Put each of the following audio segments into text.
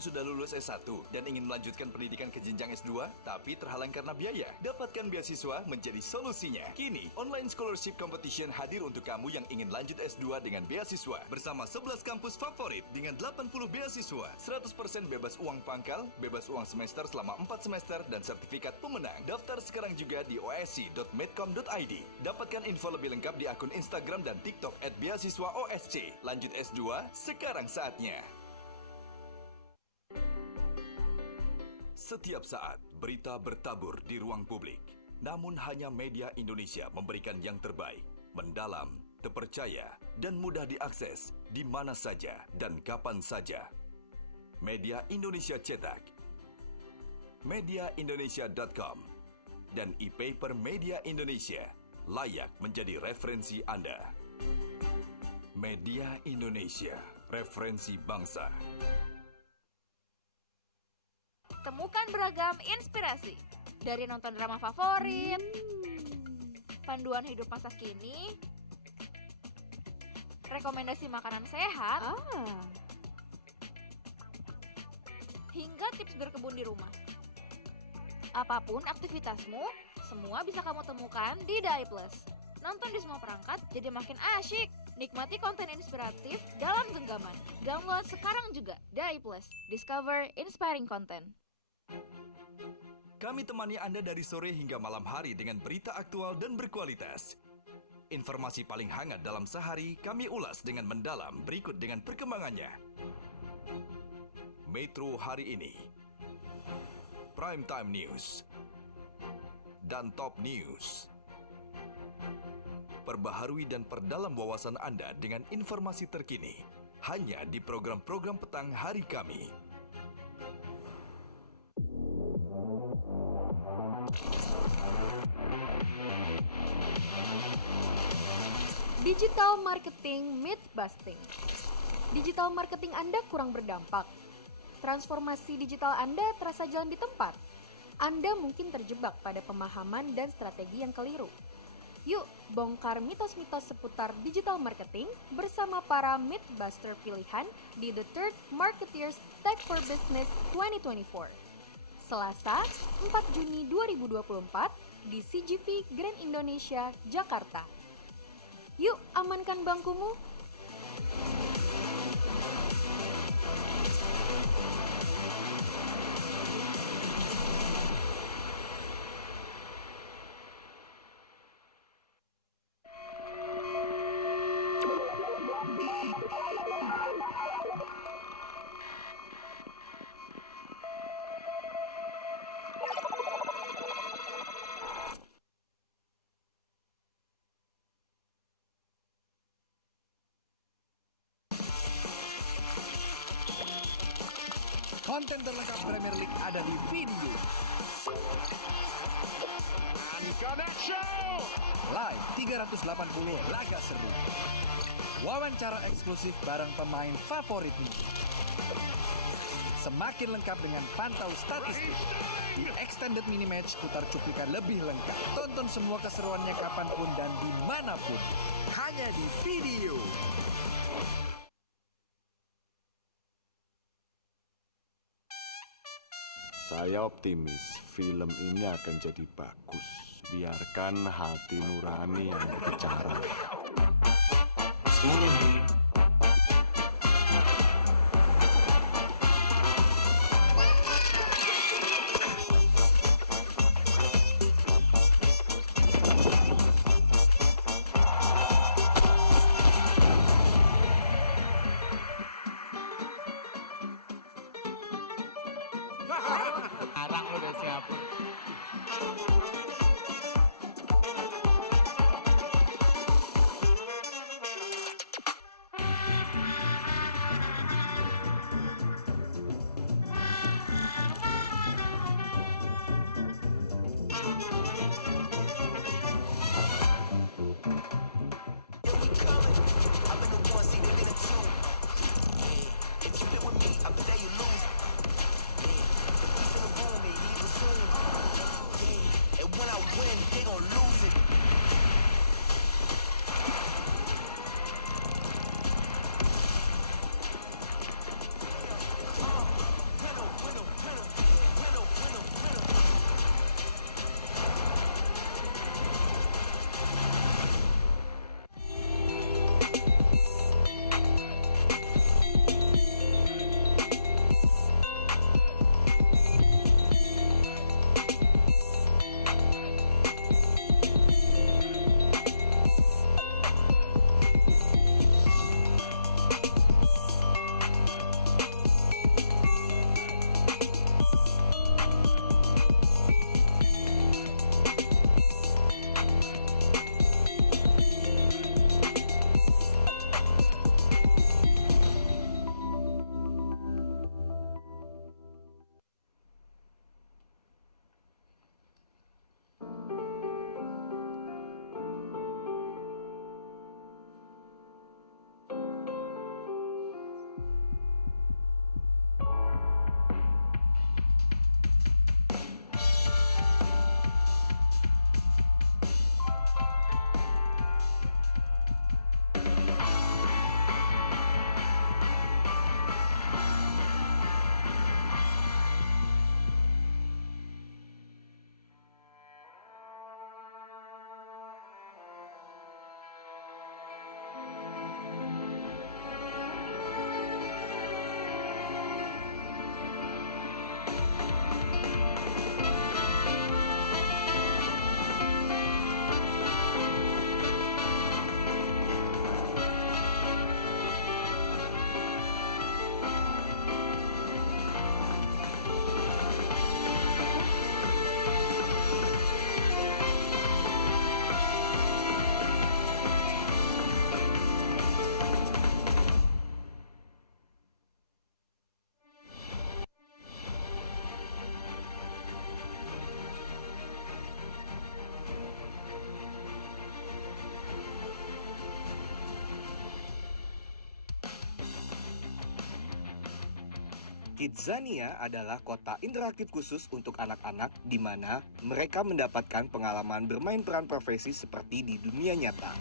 kamu sudah lulus S1 dan ingin melanjutkan pendidikan ke jenjang S2, tapi terhalang karena biaya? Dapatkan beasiswa menjadi solusinya. Kini, Online Scholarship Competition hadir untuk kamu yang ingin lanjut S2 dengan beasiswa. Bersama 11 kampus favorit dengan 80 beasiswa, 100% bebas uang pangkal, bebas uang semester selama 4 semester, dan sertifikat pemenang. Daftar sekarang juga di osc.medcom.id. Dapatkan info lebih lengkap di akun Instagram dan TikTok @beasiswaosc. Lanjut S2, sekarang saatnya. Setiap saat, berita bertabur di ruang publik. Namun hanya Media Indonesia memberikan yang terbaik, mendalam, terpercaya, dan mudah diakses di mana saja dan kapan saja. Media Indonesia Cetak, mediaindonesia.com, dan e-paper Media Indonesia layak menjadi referensi Anda. Media Indonesia, referensi bangsa. Temukan beragam inspirasi dari nonton drama favorit, panduan hidup masa kini, rekomendasi makanan sehat, hingga tips berkebun di rumah. Apapun aktivitasmu, semua bisa kamu temukan di Dai Plus. Nonton di semua perangkat jadi makin asyik. Nikmati konten inspiratif dalam genggaman. Download sekarang juga Dai Plus. Discover inspiring content. Kami temani Anda dari sore hingga malam hari dengan berita aktual dan berkualitas. Informasi paling hangat dalam sehari kami ulas dengan mendalam berikut dengan perkembangannya. Metro hari ini, Prime Time News, dan Top News. Perbaharui dan perdalam wawasan Anda dengan informasi terkini hanya di program-program petang hari kami. Digital Marketing Myth Busting. Digital marketing Anda kurang berdampak. Transformasi digital Anda terasa jalan di tempat. Anda mungkin terjebak pada pemahaman dan strategi yang keliru. Yuk, bongkar mitos-mitos seputar digital marketing bersama para Mythbuster pilihan di The Third Marketeers Tech for Business 2024. Selasa, 4 Juni 2024 di CGV Grand Indonesia, Jakarta. Yuk, amankan bangkumu. Konten terlengkap Premier League ada di video. Live 380 laga seru. Wawancara eksklusif bareng pemain favoritmu. Semakin lengkap dengan pantau statistik. Di Extended Mini Match putar cuplikan lebih lengkap. Tonton semua keseruannya kapanpun dan dimanapun. Hanya di video. Saya optimis film ini akan jadi bagus. Biarkan hati nurani yang berbicara. Arang lu dari Singapura. Kidzania adalah kota interaktif khusus untuk anak-anak di mana mereka mendapatkan pengalaman bermain peran profesi seperti di dunia nyata.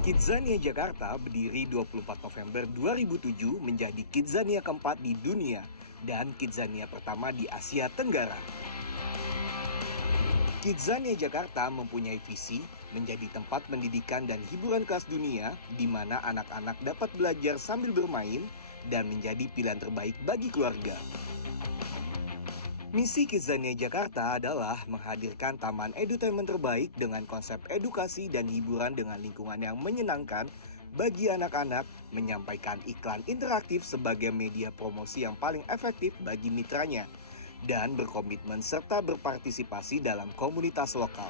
Kidzania Jakarta berdiri 24 November 2007 menjadi Kidzania keempat di dunia dan Kidzania pertama di Asia Tenggara. Kidzania Jakarta mempunyai visi menjadi tempat pendidikan dan hiburan kelas dunia di mana anak-anak dapat belajar sambil bermain dan menjadi pilihan terbaik bagi keluarga. Misi Kidzania Jakarta adalah menghadirkan taman edutainment terbaik dengan konsep edukasi dan hiburan dengan lingkungan yang menyenangkan bagi anak-anak, menyampaikan iklan interaktif sebagai media promosi yang paling efektif bagi mitranya, dan berkomitmen serta berpartisipasi dalam komunitas lokal.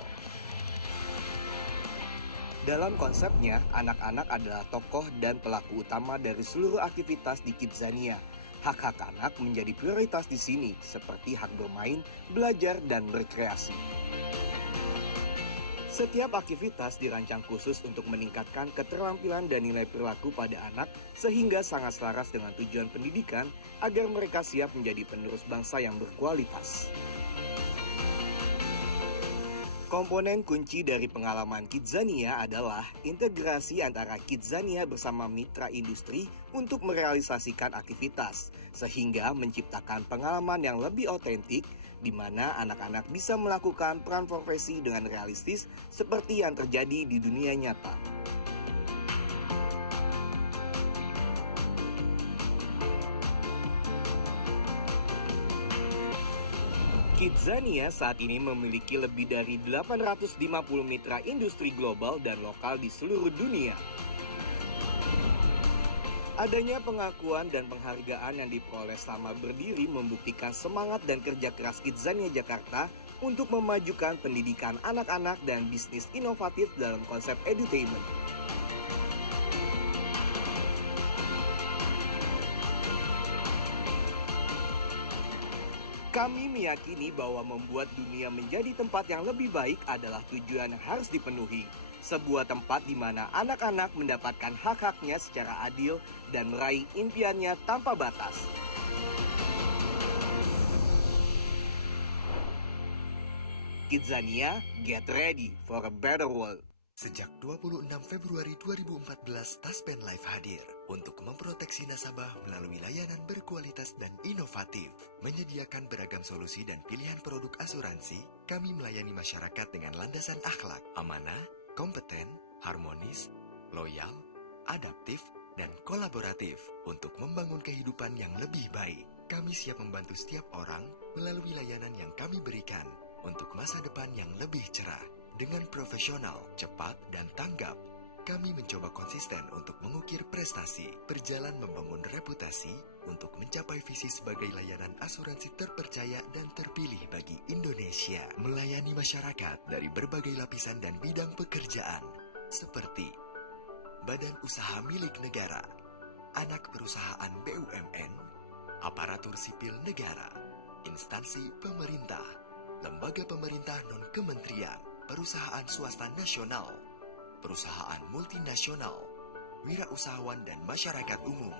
Dalam konsepnya, anak-anak adalah tokoh dan pelaku utama dari seluruh aktivitas di Kidzania. Hak-hak anak menjadi prioritas di sini, seperti hak bermain, belajar, dan berkreasi. Setiap aktivitas dirancang khusus untuk meningkatkan keterampilan dan nilai perilaku pada anak, sehingga sangat selaras dengan tujuan pendidikan agar mereka siap menjadi penerus bangsa yang berkualitas. Komponen kunci dari pengalaman Kidzania adalah integrasi antara Kidzania bersama mitra industri untuk merealisasikan aktivitas, sehingga menciptakan pengalaman yang lebih otentik di mana anak-anak bisa melakukan peran profesi dengan realistis seperti yang terjadi di dunia nyata. Kidzania saat ini memiliki lebih dari 850 mitra industri global dan lokal di seluruh dunia. Adanya pengakuan dan penghargaan yang diperoleh selama berdiri membuktikan semangat dan kerja keras Kidzania Jakarta untuk memajukan pendidikan anak-anak dan bisnis inovatif dalam konsep edutainment. Kami meyakini bahwa membuat dunia menjadi tempat yang lebih baik adalah tujuan yang harus dipenuhi. Sebuah tempat di mana anak-anak mendapatkan hak-haknya secara adil dan meraih impiannya tanpa batas. Kidzania, get ready for a better world. Sejak 26 Februari 2014, Taspen Life hadir untuk memproteksi nasabah melalui layanan berkualitas dan inovatif. Menyediakan beragam solusi dan pilihan produk asuransi, kami melayani masyarakat dengan landasan akhlak, amanah, kompeten, harmonis, loyal, adaptif, dan kolaboratif untuk membangun kehidupan yang lebih baik. Kami siap membantu setiap orang melalui layanan yang kami berikan untuk masa depan yang lebih cerah. Dengan profesional, cepat, dan tanggap, kami mencoba konsisten untuk mengukir prestasi, berjalan membangun reputasi untuk mencapai visi sebagai layanan asuransi terpercaya dan terpilih bagi Indonesia. Melayani masyarakat dari berbagai lapisan dan bidang pekerjaan, seperti badan usaha milik negara, anak perusahaan BUMN, aparatur sipil negara, instansi pemerintah, lembaga pemerintah non-kementerian, perusahaan swasta nasional, perusahaan multinasional, wirausahawan dan masyarakat umum.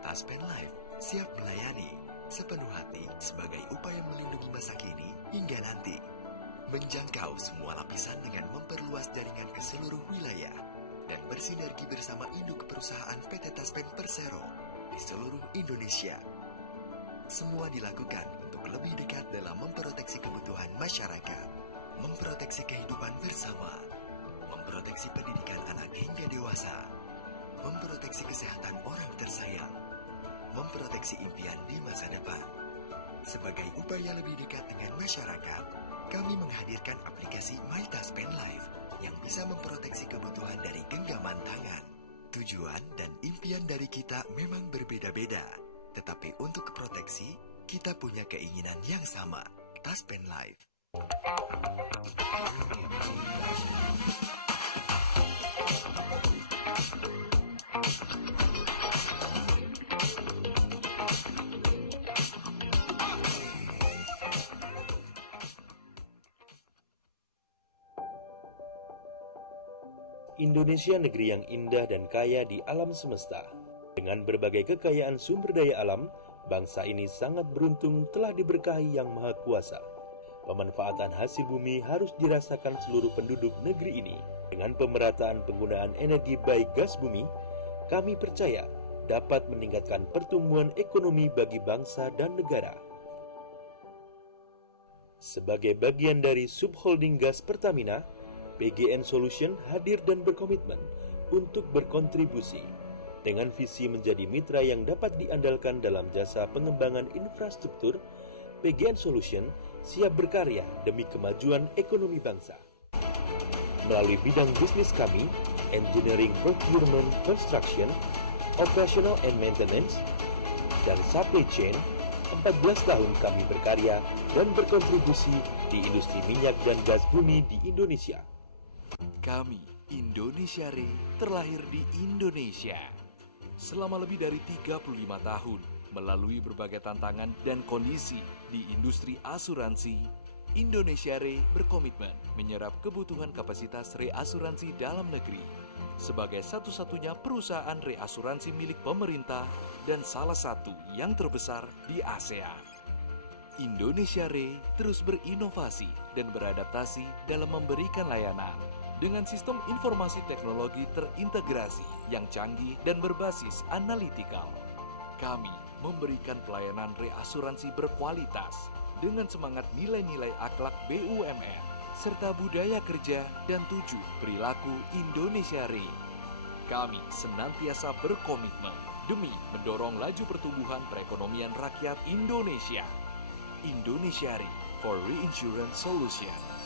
Taspen Life siap melayani sepenuh hati sebagai upaya melindungi masa kini hingga nanti. Menjangkau semua lapisan dengan memperluas jaringan ke seluruh wilayah dan bersinergi bersama induk perusahaan PT Taspen Persero di seluruh Indonesia. Semua dilakukan untuk lebih dekat dalam memproteksi kebutuhan masyarakat, memproteksi kehidupan bersama, memproteksi pendidikan anak hingga dewasa, memproteksi kesehatan orang tersayang, memproteksi impian di masa depan. Sebagai upaya lebih dekat dengan masyarakat, kami menghadirkan aplikasi My Taspen Life yang bisa memproteksi kebutuhan dari genggaman tangan. Tujuan dan impian dari kita memang berbeda-beda, tetapi untuk proteksi, kita punya keinginan yang sama. Taspen Life. Indonesia negeri yang indah dan kaya di alam semesta. Dengan berbagai kekayaan sumber daya alam, bangsa ini sangat beruntung telah diberkahi Yang Maha Kuasa. Pemanfaatan hasil bumi harus dirasakan seluruh penduduk negeri ini. Dengan pemerataan penggunaan energi baik gas bumi, kami percaya dapat meningkatkan pertumbuhan ekonomi bagi bangsa dan negara. Sebagai bagian dari subholding gas Pertamina, PGN Solution hadir dan berkomitmen untuk berkontribusi dengan visi menjadi mitra yang dapat diandalkan dalam jasa pengembangan infrastruktur. PGN Solution siap berkarya demi kemajuan ekonomi bangsa. Melalui bidang bisnis kami, engineering, procurement, construction, operational and maintenance, dan supply chain, 14 tahun kami berkarya dan berkontribusi di industri minyak dan gas bumi di Indonesia. Kami, Indonesia Re, terlahir di Indonesia. Selama lebih dari 35 tahun, melalui berbagai tantangan dan kondisi di industri asuransi, Indonesia Re berkomitmen menyerap kebutuhan kapasitas reasuransi dalam negeri sebagai satu-satunya perusahaan reasuransi milik pemerintah dan salah satu yang terbesar di ASEAN. Indonesia Re terus berinovasi dan beradaptasi dalam memberikan layanan dengan sistem informasi teknologi terintegrasi yang canggih dan berbasis analitikal. Kami memberikan pelayanan reasuransi berkualitas dengan semangat nilai-nilai akhlak BUMN serta budaya kerja dan 7 perilaku Indonesia Re. Kami senantiasa berkomitmen demi mendorong laju pertumbuhan perekonomian rakyat Indonesia. Indonesia Re for Reinsurance Solution.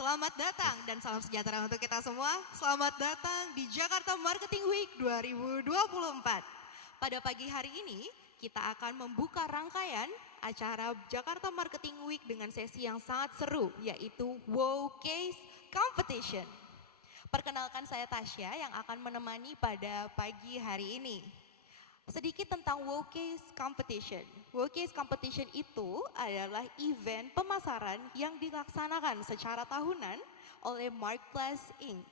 Selamat datang dan salam sejahtera untuk kita semua. Selamat datang di Jakarta Marketing Week 2024. Pada pagi hari ini, kita akan membuka rangkaian acara Jakarta Marketing Week dengan sesi yang sangat seru, yaitu Wowcase Competition. Perkenalkan, saya Tasya yang akan menemani pada pagi hari ini. Sedikit tentang Wowcase Competition. Wowcase Competition itu adalah event pemasaran yang dilaksanakan secara tahunan oleh Marketplace Inc.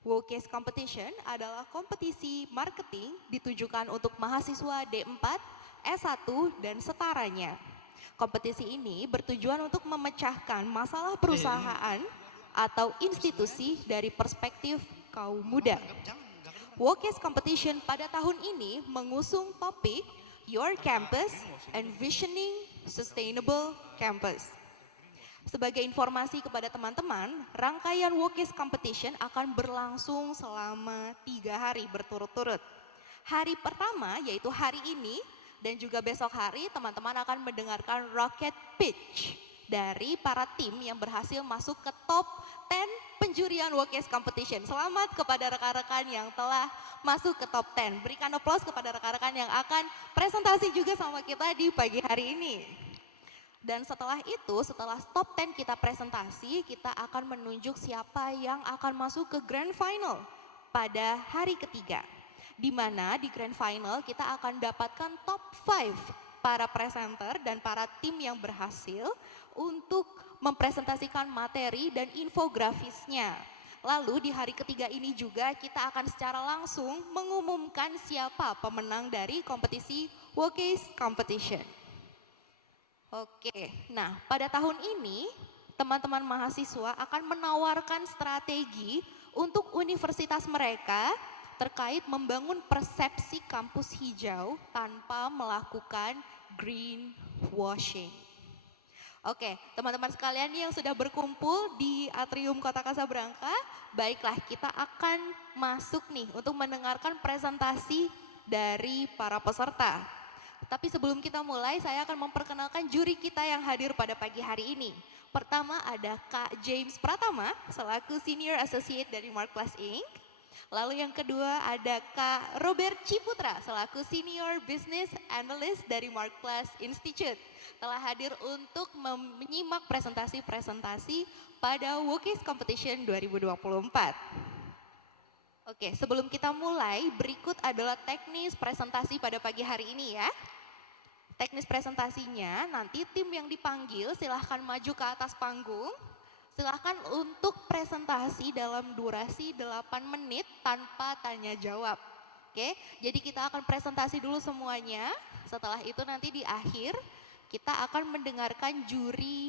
Wowcase Competition adalah kompetisi marketing ditujukan untuk mahasiswa D4, S1, dan setaranya. Kompetisi ini bertujuan untuk memecahkan masalah perusahaan atau institusi dari perspektif kaum muda. Wowcase Competition pada tahun ini mengusung topik Your Campus Envisioning Sustainable Campus. Sebagai informasi kepada teman-teman, rangkaian Wowcase Competition akan berlangsung selama 3 hari berturut-turut. Hari pertama yaitu hari ini dan juga besok hari teman-teman akan mendengarkan rocket pitch dari para tim yang berhasil masuk ke top 10 penjurian Wowcase Competition. Selamat kepada rekan-rekan yang telah masuk ke top 10. Berikan aplaus kepada rekan-rekan yang akan presentasi juga sama kita di pagi hari ini. Dan setelah itu, setelah top 10 kita presentasi, kita akan menunjuk siapa yang akan masuk ke Grand Final pada hari ketiga. Di mana di Grand Final kita akan dapatkan top 5 para presenter dan para tim yang berhasil untuk mempresentasikan materi dan infografisnya. Lalu di hari ketiga ini juga kita akan secara langsung mengumumkan siapa pemenang dari kompetisi Wowcase Competition. Oke, nah pada tahun ini teman-teman mahasiswa akan menawarkan strategi untuk universitas mereka terkait membangun persepsi kampus hijau tanpa melakukan greenwashing. Oke, teman-teman sekalian yang sudah berkumpul di Atrium Kota Kasablanka, baiklah kita akan masuk nih untuk mendengarkan presentasi dari para peserta. Tapi sebelum kita mulai, saya akan memperkenalkan juri kita yang hadir pada pagi hari ini. Pertama ada Kak James Pratama, selaku Senior Associate dari Marketplace Inc. Lalu yang kedua ada Kak Robert Ciputra, selaku Senior Business Analyst dari Marketplace Institute. Telah hadir untuk menyimak presentasi-presentasi pada Wowcase Competition 2024. Oke, sebelum kita mulai, berikut adalah teknis presentasi pada pagi hari ini ya. Teknis presentasinya, nanti tim yang dipanggil silahkan maju ke atas panggung. Silahkan untuk presentasi dalam durasi 8 menit tanpa tanya jawab. Oke, jadi kita akan presentasi dulu semuanya. Setelah itu nanti di akhir kita akan mendengarkan juri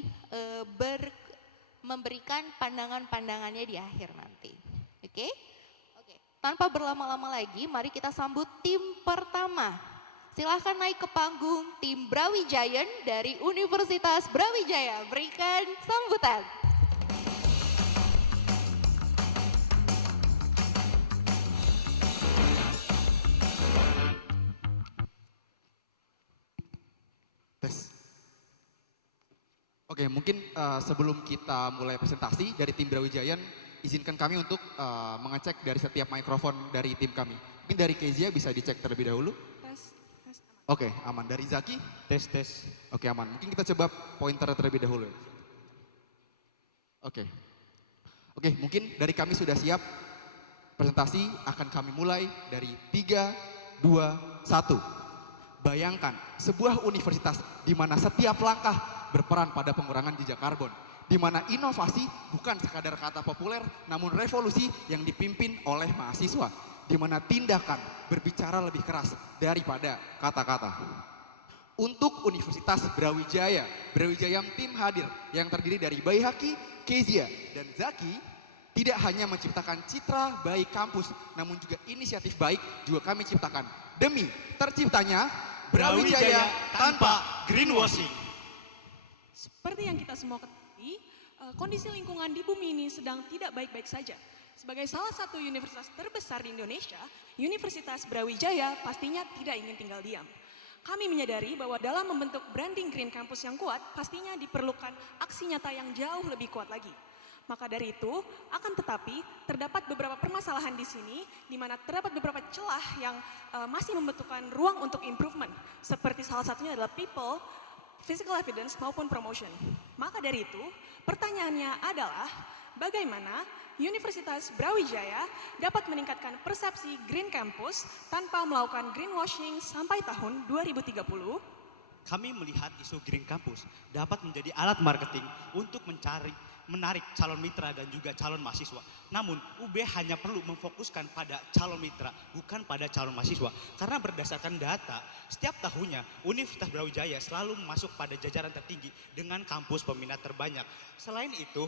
memberikan pandangan-pandangannya di akhir nanti. Oke? Oke. Tanpa berlama-lama lagi, mari kita sambut tim pertama. Silahkan naik ke panggung tim Brawijaya dari Universitas Brawijaya. Berikan sambutan. Oke, mungkin sebelum kita mulai presentasi dari tim Brawijaya, izinkan kami untuk mengecek dari setiap mikrofon dari tim kami. Mungkin dari Kezia bisa dicek terlebih dahulu. Tes. Oke, aman. Dari Zaki? Tes. Oke, aman. Mungkin kita coba pointer terlebih dahulu. Oke, mungkin dari kami sudah siap. Presentasi akan kami mulai dari 3, 2, 1. Bayangkan sebuah universitas di mana setiap langkah berperan pada pengurangan jejak karbon, di mana inovasi bukan sekadar kata populer, namun revolusi yang dipimpin oleh mahasiswa, di mana tindakan berbicara lebih keras daripada kata-kata. Untuk Universitas Brawijaya tim hadir yang terdiri dari Baihaki, Kezia, dan Zaki, tidak hanya menciptakan citra baik kampus, namun juga inisiatif baik juga kami ciptakan demi terciptanya Brawijaya tanpa greenwashing. Seperti yang kita semua ketahui, kondisi lingkungan di bumi ini sedang tidak baik-baik saja. Sebagai salah satu universitas terbesar di Indonesia, Universitas Brawijaya pastinya tidak ingin tinggal diam. Kami menyadari bahwa dalam membentuk branding Green Campus yang kuat, pastinya diperlukan aksi nyata yang jauh lebih kuat lagi. Maka dari itu, akan tetapi terdapat beberapa permasalahan di sini, di mana terdapat beberapa celah yang masih membutuhkan ruang untuk improvement. Seperti salah satunya adalah people, physical evidence maupun promotion. Maka dari itu, pertanyaannya adalah bagaimana Universitas Brawijaya dapat meningkatkan persepsi Green Campus tanpa melakukan greenwashing sampai tahun 2030? Kami melihat isu Green Campus dapat menjadi alat marketing untuk menarik calon mitra dan juga calon mahasiswa. Namun UB hanya perlu memfokuskan pada calon mitra, bukan pada calon mahasiswa. Karena berdasarkan data, setiap tahunnya Universitas Brawijaya selalu masuk pada jajaran tertinggi dengan kampus peminat terbanyak. Selain itu,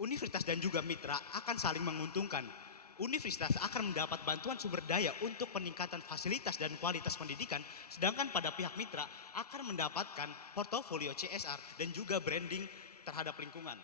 universitas dan juga mitra akan saling menguntungkan. Universitas akan mendapat bantuan sumber daya untuk peningkatan fasilitas dan kualitas pendidikan, sedangkan pada pihak mitra akan mendapatkan portofolio CSR dan juga branding terhadap lingkungan.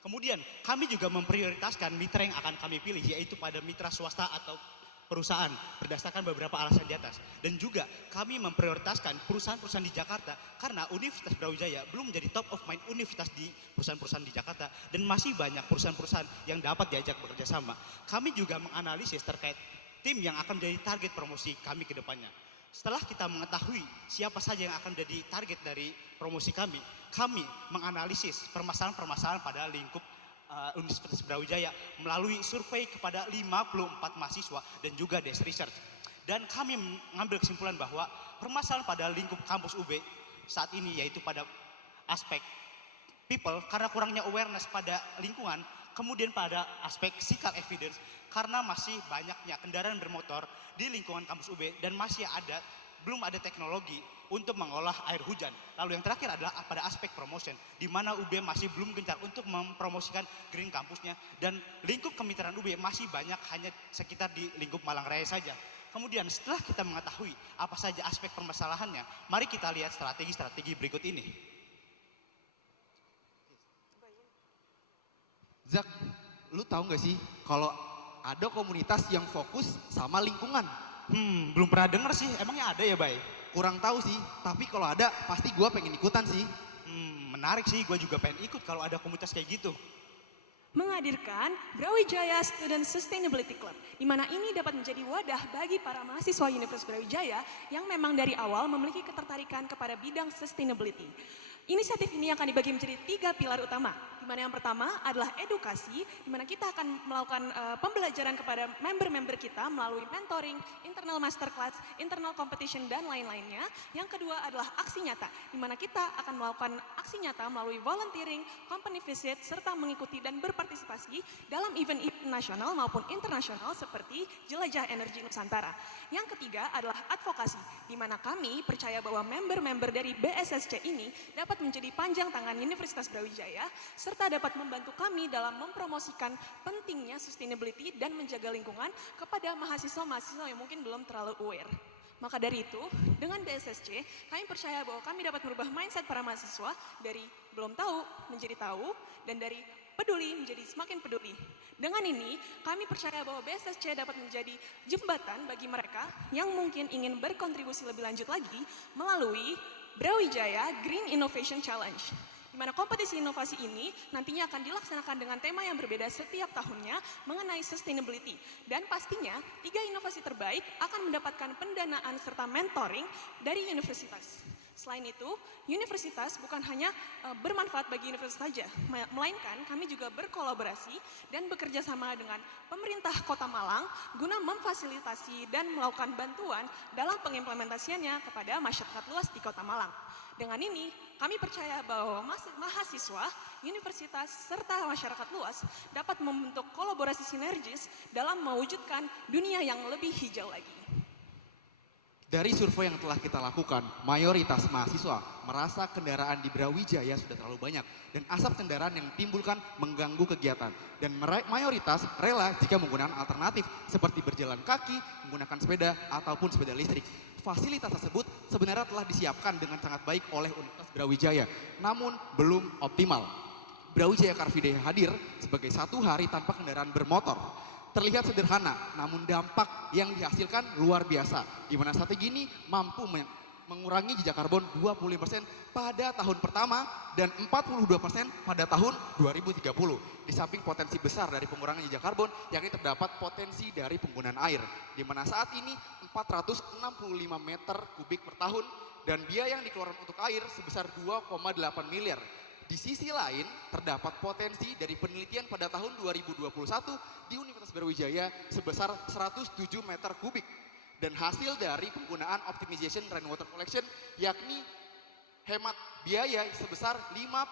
Kemudian kami juga memprioritaskan mitra yang akan kami pilih, yaitu pada mitra swasta atau perusahaan berdasarkan beberapa alasan di atas. Dan juga kami memprioritaskan perusahaan-perusahaan di Jakarta karena Universitas Brawijaya belum menjadi top of mind universitas di perusahaan-perusahaan di Jakarta dan masih banyak perusahaan-perusahaan yang dapat diajak bekerja sama. Kami juga menganalisis terkait tim yang akan menjadi target promosi kami ke depannya. Setelah kita mengetahui siapa saja yang akan menjadi target dari promosi kami menganalisis permasalahan-permasalahan pada lingkup Universitas Brawijaya melalui survei kepada 54 mahasiswa dan juga desk research. Dan kami mengambil kesimpulan bahwa permasalahan pada lingkup kampus UB saat ini yaitu pada aspek people karena kurangnya awareness pada lingkungan, kemudian pada aspek physical evidence karena masih banyaknya kendaraan bermotor di lingkungan kampus UB dan belum ada teknologi untuk mengolah air hujan. Lalu yang terakhir adalah pada aspek promotion, di mana UB masih belum gencar untuk mempromosikan green kampusnya dan lingkup kemitraan UB masih banyak hanya sekitar di lingkup Malang Raya saja. Kemudian setelah kita mengetahui apa saja aspek permasalahannya, mari kita lihat strategi-strategi berikut ini. Zak, lu tahu nggak sih kalau ada komunitas yang fokus sama lingkungan? Belum pernah denger sih, emangnya ada ya, Bay? Kurang tahu sih, tapi kalau ada pasti gue pengen ikutan sih. Menarik sih, gue juga pengen ikut kalau ada komunitas kayak gitu. Menghadirkan Brawijaya Student Sustainability Club, di mana ini dapat menjadi wadah bagi para mahasiswa Universitas Brawijaya yang memang dari awal memiliki ketertarikan kepada bidang sustainability. Inisiatif ini akan dibagi menjadi 3 pilar utama, di mana yang pertama adalah edukasi, di mana kita akan melakukan pembelajaran kepada member-member kita melalui mentoring, internal masterclass, internal competition, dan lain-lainnya. Yang kedua adalah aksi nyata, di mana kita akan melakukan aksi nyata melalui volunteering, company visit, serta mengikuti dan berpartisipasi dalam event-event nasional maupun internasional seperti Jelajah Energi Nusantara. Yang ketiga adalah advokasi, di mana kami percaya bahwa member-member dari BSSC ini dapat menjadi panjang tangan Universitas Brawijaya serta dapat membantu kami dalam mempromosikan pentingnya sustainability dan menjaga lingkungan kepada mahasiswa-mahasiswa yang mungkin belum terlalu aware. Maka dari itu, dengan BSSC, kami percaya bahwa kami dapat merubah mindset para mahasiswa dari belum tahu menjadi tahu dan dari peduli menjadi semakin peduli. Dengan ini, kami percaya bahwa BSSC dapat menjadi jembatan bagi mereka yang mungkin ingin berkontribusi lebih lanjut lagi melalui Brawijaya Green Innovation Challenge, di mana kompetisi inovasi ini nantinya akan dilaksanakan dengan tema yang berbeda setiap tahunnya mengenai sustainability. Dan pastinya 3 inovasi terbaik akan mendapatkan pendanaan serta mentoring dari universitas. Selain itu, universitas bukan hanya bermanfaat bagi universitas saja, melainkan kami juga berkolaborasi dan bekerja sama dengan pemerintah Kota Malang guna memfasilitasi dan melakukan bantuan dalam pengimplementasiannya kepada masyarakat luas di Kota Malang. Dengan ini, kami percaya bahwa mahasiswa, universitas, serta masyarakat luas dapat membentuk kolaborasi sinergis dalam mewujudkan dunia yang lebih hijau lagi. Dari survei yang telah kita lakukan, mayoritas mahasiswa merasa kendaraan di Brawijaya sudah terlalu banyak dan asap kendaraan yang ditimbulkan mengganggu kegiatan. Dan mayoritas rela jika menggunakan alternatif seperti berjalan kaki, menggunakan sepeda, ataupun sepeda listrik. Fasilitas tersebut sebenarnya telah disiapkan dengan sangat baik oleh Universitas Brawijaya, namun belum optimal. Brawijaya Car Free Day hadir sebagai 1 hari tanpa kendaraan bermotor. Terlihat sederhana, namun dampak yang dihasilkan luar biasa. Di mana strategi ini mampu mengurangi jejak karbon 25% pada tahun pertama dan 42% pada tahun 2030. Di samping potensi besar dari pengurangan jejak karbon, yakni terdapat potensi dari penggunaan air, di mana saat ini 465 meter kubik per tahun dan biaya yang dikeluarkan untuk air sebesar 2,8 miliar. Di sisi lain, terdapat potensi dari penelitian pada tahun 2021 di Universitas Brawijaya sebesar 107 meter kubik. Dan hasil dari penggunaan optimization rainwater collection yakni hemat biaya sebesar 51%.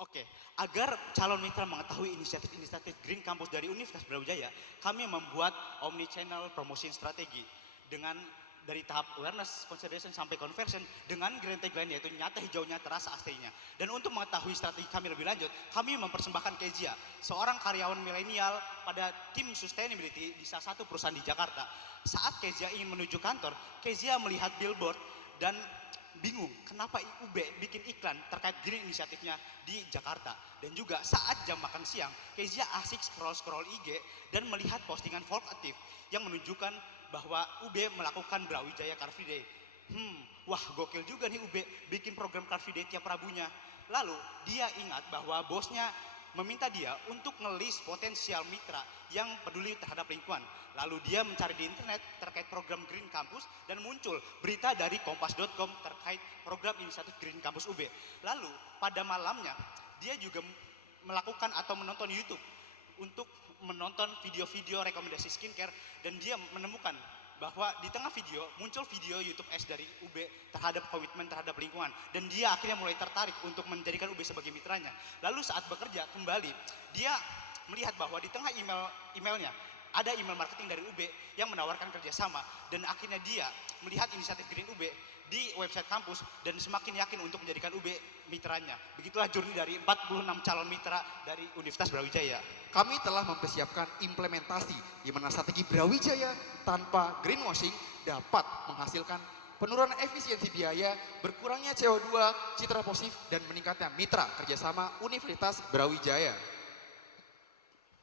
Oke, agar calon mitra mengetahui inisiatif-inisiatif Green Campus dari Universitas Brawijaya, kami membuat omni-channel promotion strategi dengan dari tahap awareness, consideration, sampai conversion dengan grand tagline yaitu nyata hijaunya terasa aslinya. Dan untuk mengetahui strategi kami lebih lanjut, kami mempersembahkan Kezia, seorang karyawan milenial pada tim sustainability di salah satu perusahaan di Jakarta. Saat Kezia ingin menuju kantor, Kezia melihat billboard dan bingung kenapa UB bikin iklan terkait green inisiatifnya di Jakarta. Dan juga saat jam makan siang, Kezia asik scroll-scroll IG dan melihat postingan Volkatif yang menunjukkan bahwa UB melakukan Brawijaya Car Free Day. Wah gokil juga nih UB bikin program Car Free Day tiap Rabunya. Lalu dia ingat bahwa bosnya meminta dia untuk ngelis potensial mitra yang peduli terhadap lingkungan. Lalu dia mencari di internet terkait program Green Campus dan muncul berita dari kompas.com terkait program inisiatif Green Campus UB. Lalu pada malamnya dia juga melakukan atau menonton YouTube untuk menonton video-video rekomendasi skincare dan dia menemukan bahwa di tengah video muncul video YouTube S dari UB terhadap komitmen terhadap lingkungan dan dia akhirnya mulai tertarik untuk menjadikan UB sebagai mitranya. Lalu saat bekerja kembali dia melihat bahwa di tengah emailnya ada email marketing dari UB yang menawarkan kerjasama dan akhirnya dia melihat inisiatif Green UB di website kampus dan semakin yakin untuk menjadikan UB mitranya. Begitulah journey dari 46 calon mitra dari Universitas Brawijaya. Kami telah mempersiapkan implementasi di mana strategi Brawijaya tanpa greenwashing dapat menghasilkan penurunan efisiensi biaya, berkurangnya CO2, citra positif, dan meningkatnya mitra kerjasama Universitas Brawijaya.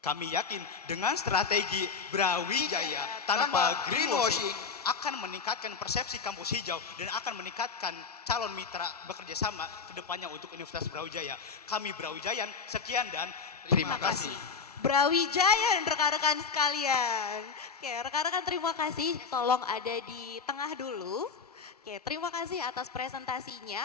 Kami yakin dengan strategi Brawijaya tanpa greenwashing akan meningkatkan persepsi kampus hijau dan akan meningkatkan calon mitra bekerja sama ke depannya untuk Universitas Brawijaya. Kami Brawijayan, sekian dan terima kasih. Brawijaya rekan-rekan sekalian. Oke, rekan-rekan terima kasih. Tolong ada di tengah dulu. Oke, terima kasih atas presentasinya.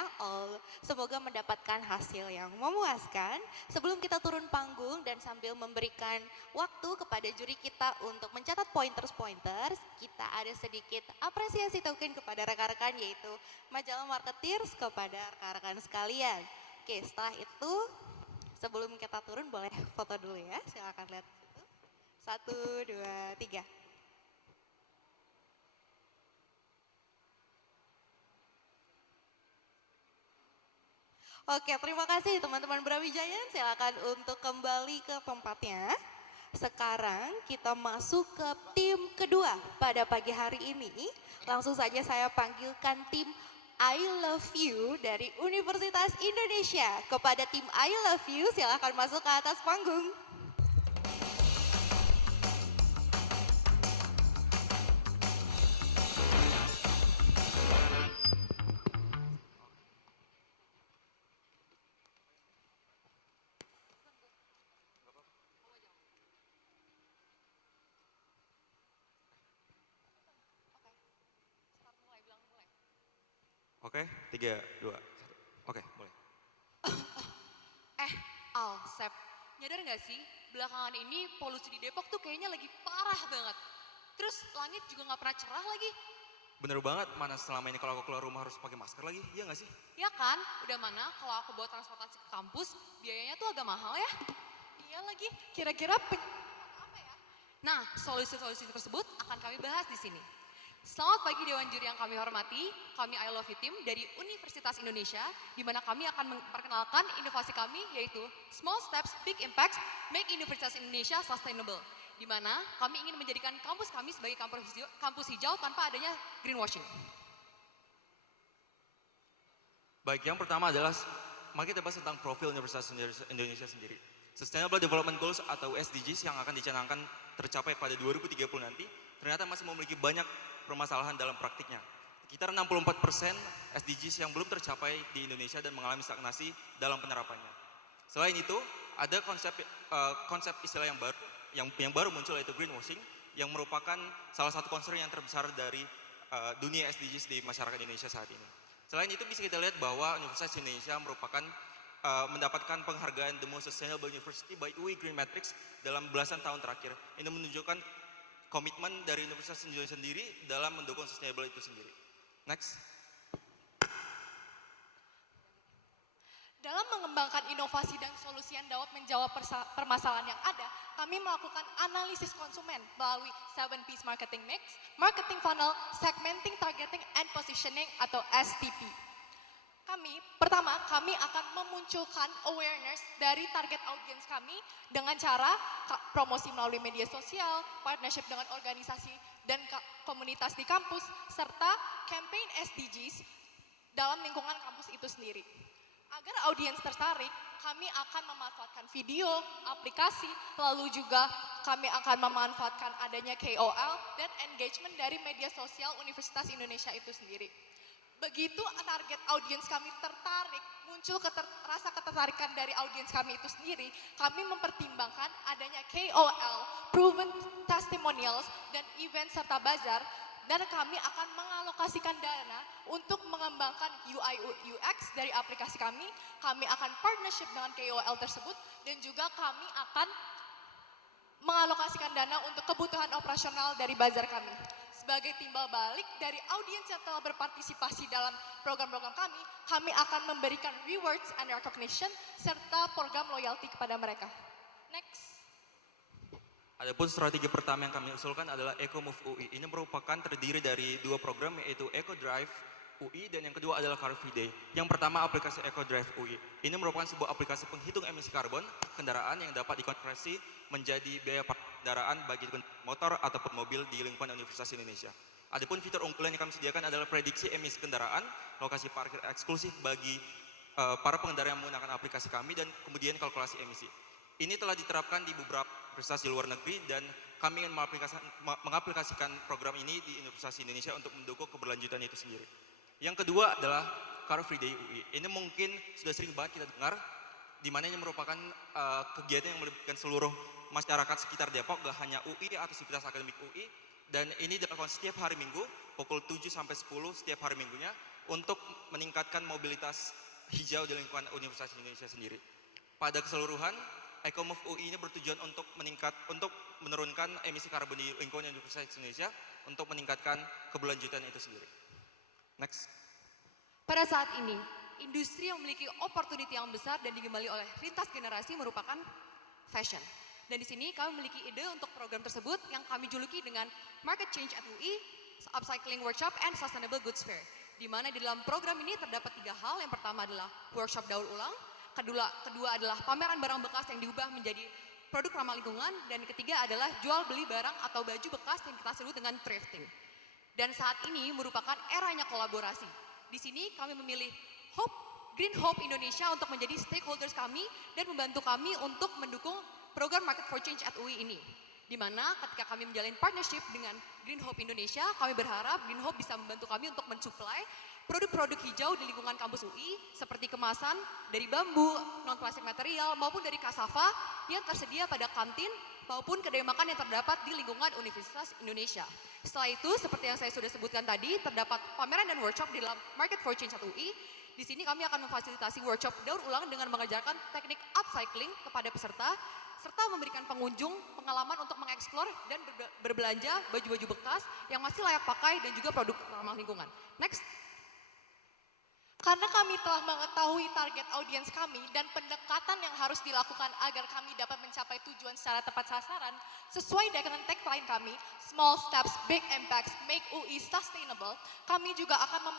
Semoga mendapatkan hasil yang memuaskan. Sebelum kita turun panggung dan sambil memberikan waktu kepada juri kita untuk mencatat pointers, kita ada sedikit apresiasi token kepada rekan-rekan yaitu majalah Marketeers kepada rekan-rekan sekalian. Oke, setelah itu sebelum kita turun boleh foto dulu ya. Silakan lihat situ. 1, 2, 3. Oke, terima kasih teman-teman Brawijaya. Silakan untuk kembali ke tempatnya. Sekarang kita masuk ke tim kedua pada pagi hari ini. Langsung saja saya panggilkan tim I Love You dari Universitas Indonesia. Kepada tim I Love You, silakan masuk ke atas panggung. Oke, 3, 2, 1. Oke, boleh. Al, Sep, nyadar gak sih belakangan ini polusi di Depok tuh kayaknya lagi parah banget. Terus langit juga gak pernah cerah lagi. Bener banget, mana selama ini kalau aku keluar rumah harus pakai masker lagi, iya gak sih? Ya kan, udah mana kalau aku bawa transportasi ke kampus, biayanya tuh agak mahal ya. Iya lagi, kira-kira apa ya? Nah, solusi-solusi tersebut akan kami bahas di sini. Selamat pagi Dewan Juri yang kami hormati, kami I Love You Team dari Universitas Indonesia, di mana kami akan memperkenalkan inovasi kami yaitu Small Steps, Big Impacts, Make Universitas Indonesia Sustainable, di mana kami ingin menjadikan kampus kami sebagai kampus hijau tanpa adanya greenwashing. Baik, yang pertama adalah mari kita bahas tentang profil Universitas Indonesia sendiri. Sustainable Development Goals atau SDGs yang akan dicanangkan tercapai pada 2030 nanti, ternyata masih memiliki banyak permasalahan dalam praktiknya. Sekitar 64% SDGs yang belum tercapai di Indonesia dan mengalami stagnasi dalam penerapannya. Selain itu, ada konsep istilah yang baru muncul, yaitu greenwashing, yang merupakan salah satu concern yang terbesar dari dunia SDGs di masyarakat Indonesia saat ini. Selain itu bisa kita lihat bahwa Universitas Indonesia merupakan mendapatkan penghargaan The Most Sustainable University by UI Green Matrix dalam belasan tahun terakhir. Ini menunjukkan komitmen dari Universitas Indonesia sendiri dalam mendukung sustainable itu sendiri. Next. Dalam mengembangkan inovasi dan solusi yang dapat menjawab permasalahan yang ada, kami melakukan analisis konsumen melalui 7P's Marketing Mix, Marketing Funnel, Segmenting, Targeting, and Positioning atau STP. Pertama, kami akan memunculkan awareness dari target audience kami dengan cara promosi melalui media sosial, partnership dengan organisasi dan komunitas di kampus, serta campaign SDGs dalam lingkungan kampus itu sendiri. Agar audiens tertarik, kami akan memanfaatkan video, aplikasi, lalu juga kami akan memanfaatkan adanya KOL dan engagement dari media sosial Universitas Indonesia itu sendiri. Begitu target audiens kami tertarik, muncul rasa ketertarikan dari audiens kami itu sendiri, kami mempertimbangkan adanya KOL, proven testimonials, dan event serta bazar, dan kami akan mengalokasikan dana untuk mengembangkan UI UX dari aplikasi kami akan partnership dengan KOL tersebut, dan juga kami akan mengalokasikan dana untuk kebutuhan operasional dari bazar kami. Sebagai timbal balik dari audiens yang telah berpartisipasi dalam program-program kami akan memberikan rewards and recognition serta program loyalty kepada mereka. Next. Adapun strategi pertama yang kami usulkan adalah EcoMove UI. Ini merupakan terdiri dari dua program, yaitu EcoDrive UI dan yang kedua adalah Car Free Day. Yang pertama aplikasi EcoDrive UI. Ini merupakan sebuah aplikasi penghitung emisi karbon kendaraan yang dapat dikonversi menjadi biaya kendaraan bagi motor ataupun mobil di lingkungan Universitas Indonesia. Adapun fitur unggulan yang kami sediakan adalah prediksi emisi kendaraan, lokasi parkir eksklusif bagi para pengendara yang menggunakan aplikasi kami, dan kemudian kalkulasi emisi. Ini telah diterapkan di beberapa universitas di luar negeri dan kami ingin mengaplikasikan program ini di Universitas Indonesia untuk mendukung keberlanjutan itu sendiri. Yang kedua adalah Car Free Day UI. Ini mungkin sudah sering banget kita dengar, di mana ini merupakan kegiatan yang melibatkan seluruh masyarakat sekitar Depok, gak hanya UI atau sivitas akademik UI, dan ini dilakukan setiap hari Minggu pukul 7 sampai 10 setiap hari Minggunya untuk meningkatkan mobilitas hijau di lingkungan Universitas Indonesia sendiri. Pada keseluruhan, EcoMove UI ini bertujuan untuk menurunkan emisi karbon di lingkungan Universitas Indonesia untuk meningkatkan keberlanjutan itu sendiri. Next. Pada saat ini, industri yang memiliki opportunity yang besar dan digemali oleh lintas generasi merupakan fashion. Dan di sini kami memiliki ide untuk program tersebut yang kami juluki dengan Market Change at UI, Upcycling Workshop, and Sustainable Goods Fair. Di mana di dalam program ini terdapat 3 hal. Yang pertama adalah workshop daur ulang, kedua adalah pameran barang bekas yang diubah menjadi produk ramah lingkungan, dan ketiga adalah jual beli barang atau baju bekas yang kita sebut dengan thrifting. Dan saat ini merupakan eranya kolaborasi. Di sini kami memilih Green Hope Indonesia untuk menjadi stakeholders kami dan membantu kami untuk mendukung program Market for Change at UI ini. Di mana ketika kami menjalin partnership dengan Green Hope Indonesia, kami berharap Green Hope bisa membantu kami untuk mensuplai produk-produk hijau di lingkungan kampus UI seperti kemasan dari bambu, non-plastik material maupun dari cassava yang tersedia pada kantin maupun kedai makan yang terdapat di lingkungan Universitas Indonesia. Setelah itu, seperti yang saya sudah sebutkan tadi, terdapat pameran dan workshop di dalam Market for Change at UI. Di sini kami akan memfasilitasi workshop daur ulang dengan mengajarkan teknik upcycling kepada peserta, serta memberikan pengunjung pengalaman untuk mengeksplor dan berbelanja baju-baju bekas yang masih layak pakai dan juga produk ramah lingkungan. Next. Karena kami telah mengetahui target audiens kami dan pendekatan yang harus dilakukan agar kami dapat mencapai tujuan secara tepat sasaran, sesuai dengan tagline kami, Small Steps, Big Impacts, Make UI Sustainable, kami juga akan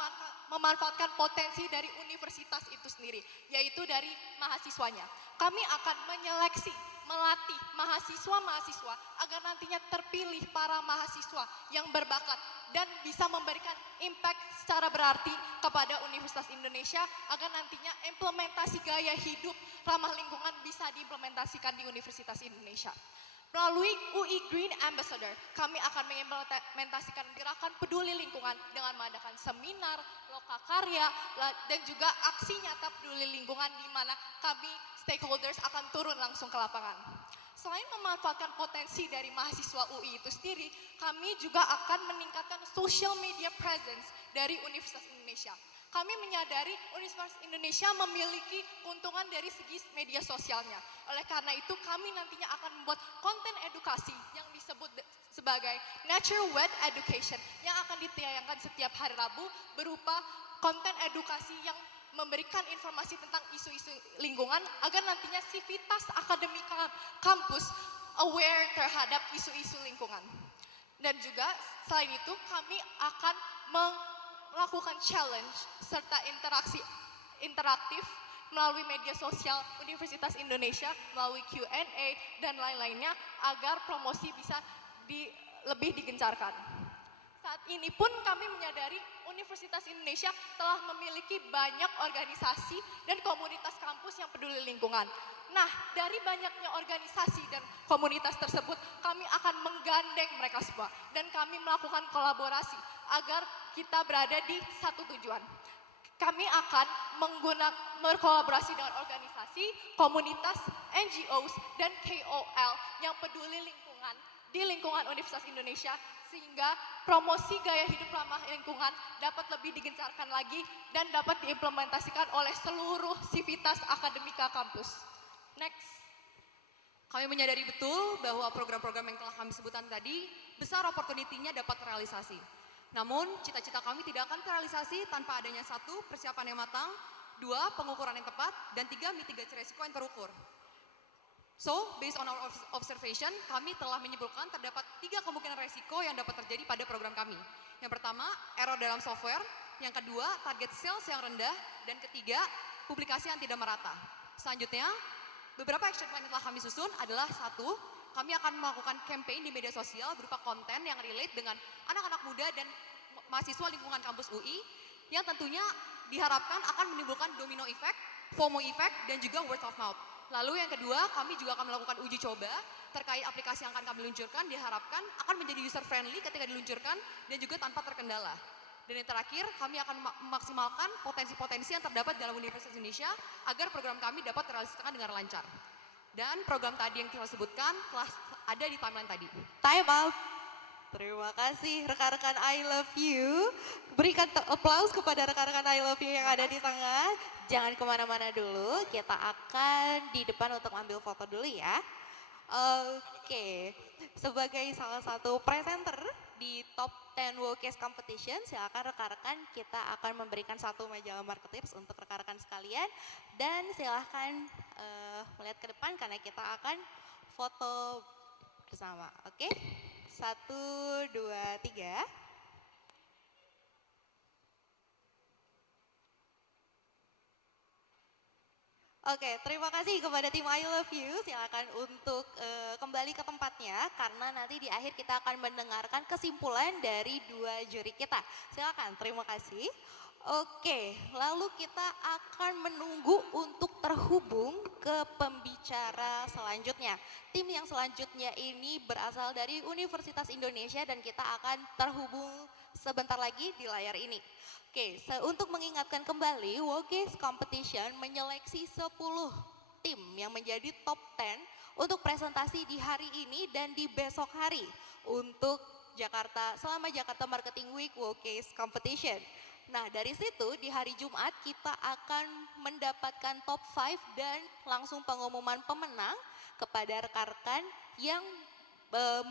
memanfaatkan potensi dari universitas itu sendiri, yaitu dari mahasiswanya. Kami akan menyeleksi, melatih mahasiswa-mahasiswa agar nantinya terpilih para mahasiswa yang berbakat dan bisa memberikan impact secara berarti kepada Universitas Indonesia agar nantinya implementasi gaya hidup ramah lingkungan bisa diimplementasikan di Universitas Indonesia. Melalui UI Green Ambassador, kami akan mengimplementasikan gerakan peduli lingkungan dengan mengadakan seminar, lokakarya, dan juga aksi nyata peduli lingkungan di mana kami stakeholders akan turun langsung ke lapangan. Selain memanfaatkan potensi dari mahasiswa UI itu sendiri, kami juga akan meningkatkan social media presence dari Universitas Indonesia. Kami menyadari Universitas Indonesia memiliki keuntungan dari segi media sosialnya. Oleh karena itu, kami nantinya akan membuat konten edukasi yang disebut sebagai Nature Wed Education yang akan ditayangkan setiap hari Rabu berupa konten edukasi yang memberikan informasi tentang isu-isu lingkungan agar nantinya sivitas akademika kampus aware terhadap isu-isu lingkungan. Dan juga selain itu kami akan melakukan challenge serta interaksi interaktif melalui media sosial Universitas Indonesia, melalui Q&A dan lain-lainnya agar promosi bisa lebih digencarkan. Saat ini pun kami menyadari Universitas Indonesia telah memiliki banyak organisasi dan komunitas kampus yang peduli lingkungan. Nah, dari banyaknya organisasi dan komunitas tersebut, kami akan menggandeng mereka semua dan kami melakukan kolaborasi agar kita berada di satu tujuan. Kami akan berkolaborasi dengan organisasi, komunitas, NGOs, dan KOL yang peduli lingkungan di lingkungan Universitas Indonesia sehingga promosi gaya hidup ramah lingkungan dapat lebih digencarkan lagi dan dapat diimplementasikan oleh seluruh sivitas akademika kampus. Next. Kami menyadari betul bahwa program-program yang telah kami sebutkan tadi besar opportunity-nya dapat terrealisasi. Namun, cita-cita kami tidak akan terrealisasi tanpa adanya 1. Persiapan yang matang, 2. Pengukuran yang tepat, dan 3. Mitigasi resiko yang terukur. So, based on our observation, kami telah menyimpulkan terdapat 3 kemungkinan resiko yang dapat terjadi pada program kami. Yang pertama, error dalam software. Yang kedua, target sales yang rendah. Dan ketiga, publikasi yang tidak merata. Selanjutnya, beberapa action plan yang telah kami susun adalah 1. Kami akan melakukan campaign di media sosial berupa konten yang relate dengan anak-anak muda dan mahasiswa lingkungan kampus UI yang tentunya diharapkan akan menimbulkan domino effect, FOMO effect, dan juga word of mouth. Lalu yang kedua, kami juga akan melakukan uji coba terkait aplikasi yang akan kami luncurkan, diharapkan akan menjadi user friendly ketika diluncurkan dan juga tanpa terkendala. Dan yang terakhir, kami akan memaksimalkan potensi-potensi yang terdapat dalam Universitas Indonesia agar program kami dapat terrealisasikan dengan lancar. Dan program tadi yang kita sebutkan telah ada di timeline tadi. Time out. Terima kasih rekan-rekan I love you. Berikan aplaus kepada rekan-rekan I love you yang ada di tengah. Jangan kemana-mana dulu, kita akan di depan untuk ambil foto dulu ya. Oke, sebagai salah satu presenter di Top 10 Wokes Competition, silakan rekan-rekan kita akan memberikan 1 majalah marketeers untuk rekan-rekan sekalian. Dan silahkan melihat ke depan karena kita akan foto bersama. Oke, 1, 2, 3. Oke, terima kasih kepada tim I Love You. Silakan untuk kembali ke tempatnya karena nanti di akhir kita akan mendengarkan kesimpulan dari 2 juri kita. Silakan, terima kasih. Oke, lalu kita akan menunggu untuk terhubung ke pembicara selanjutnya. Tim yang selanjutnya ini berasal dari Universitas Indonesia dan kita akan terhubung sebentar lagi di layar ini. Oke, untuk mengingatkan kembali, Wokes Competition menyeleksi 10 tim yang menjadi top 10 untuk presentasi di hari ini dan di besok hari untuk Jakarta, selama Jakarta Marketing Week Wokes Competition. Nah, dari situ di hari Jumat kita akan mendapatkan top 5 dan langsung pengumuman pemenang kepada rekan-rekan yang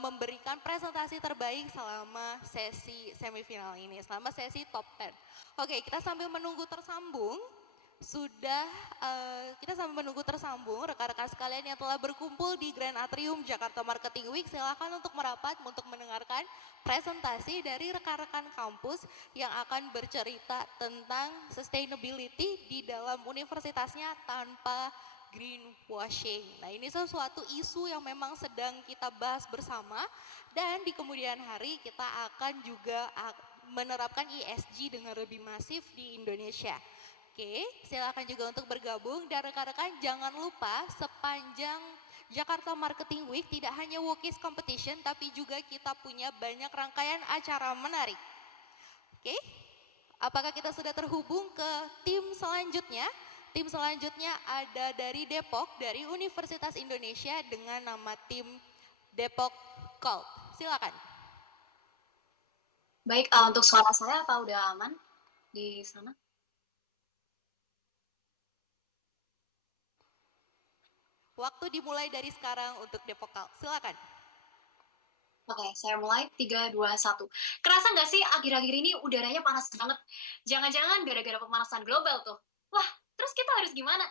memberikan presentasi terbaik selama sesi semifinal ini, selama sesi top 10. Oke, kita sambil menunggu tersambung, rekan-rekan sekalian yang telah berkumpul di Grand Atrium Jakarta Marketing Week, silakan untuk merapat untuk mendengarkan presentasi dari rekan-rekan kampus yang akan bercerita tentang sustainability di dalam universitasnya tanpa greenwashing. Nah, ini sesuatu isu yang memang sedang kita bahas bersama dan di kemudian hari kita akan juga menerapkan ESG dengan lebih masif di Indonesia. Oke, silakan juga untuk bergabung dan rekan-rekan jangan lupa sepanjang Jakarta Marketing Week tidak hanya Wokis Competition, tapi juga kita punya banyak rangkaian acara menarik. Oke, apakah kita sudah terhubung ke tim selanjutnya? Tim selanjutnya ada dari Depok, dari Universitas Indonesia dengan nama tim Depok Cult. Silakan. Baik, untuk suara saya apa udah aman di sana? Waktu dimulai dari sekarang untuk Depok Cult. Silakan. Oke, saya mulai. 3, 2, 1. Kerasa nggak sih akhir-akhir ini udaranya panas banget? Jangan-jangan gara-gara pemanasan global tuh. Wah, terus kita harus gimana?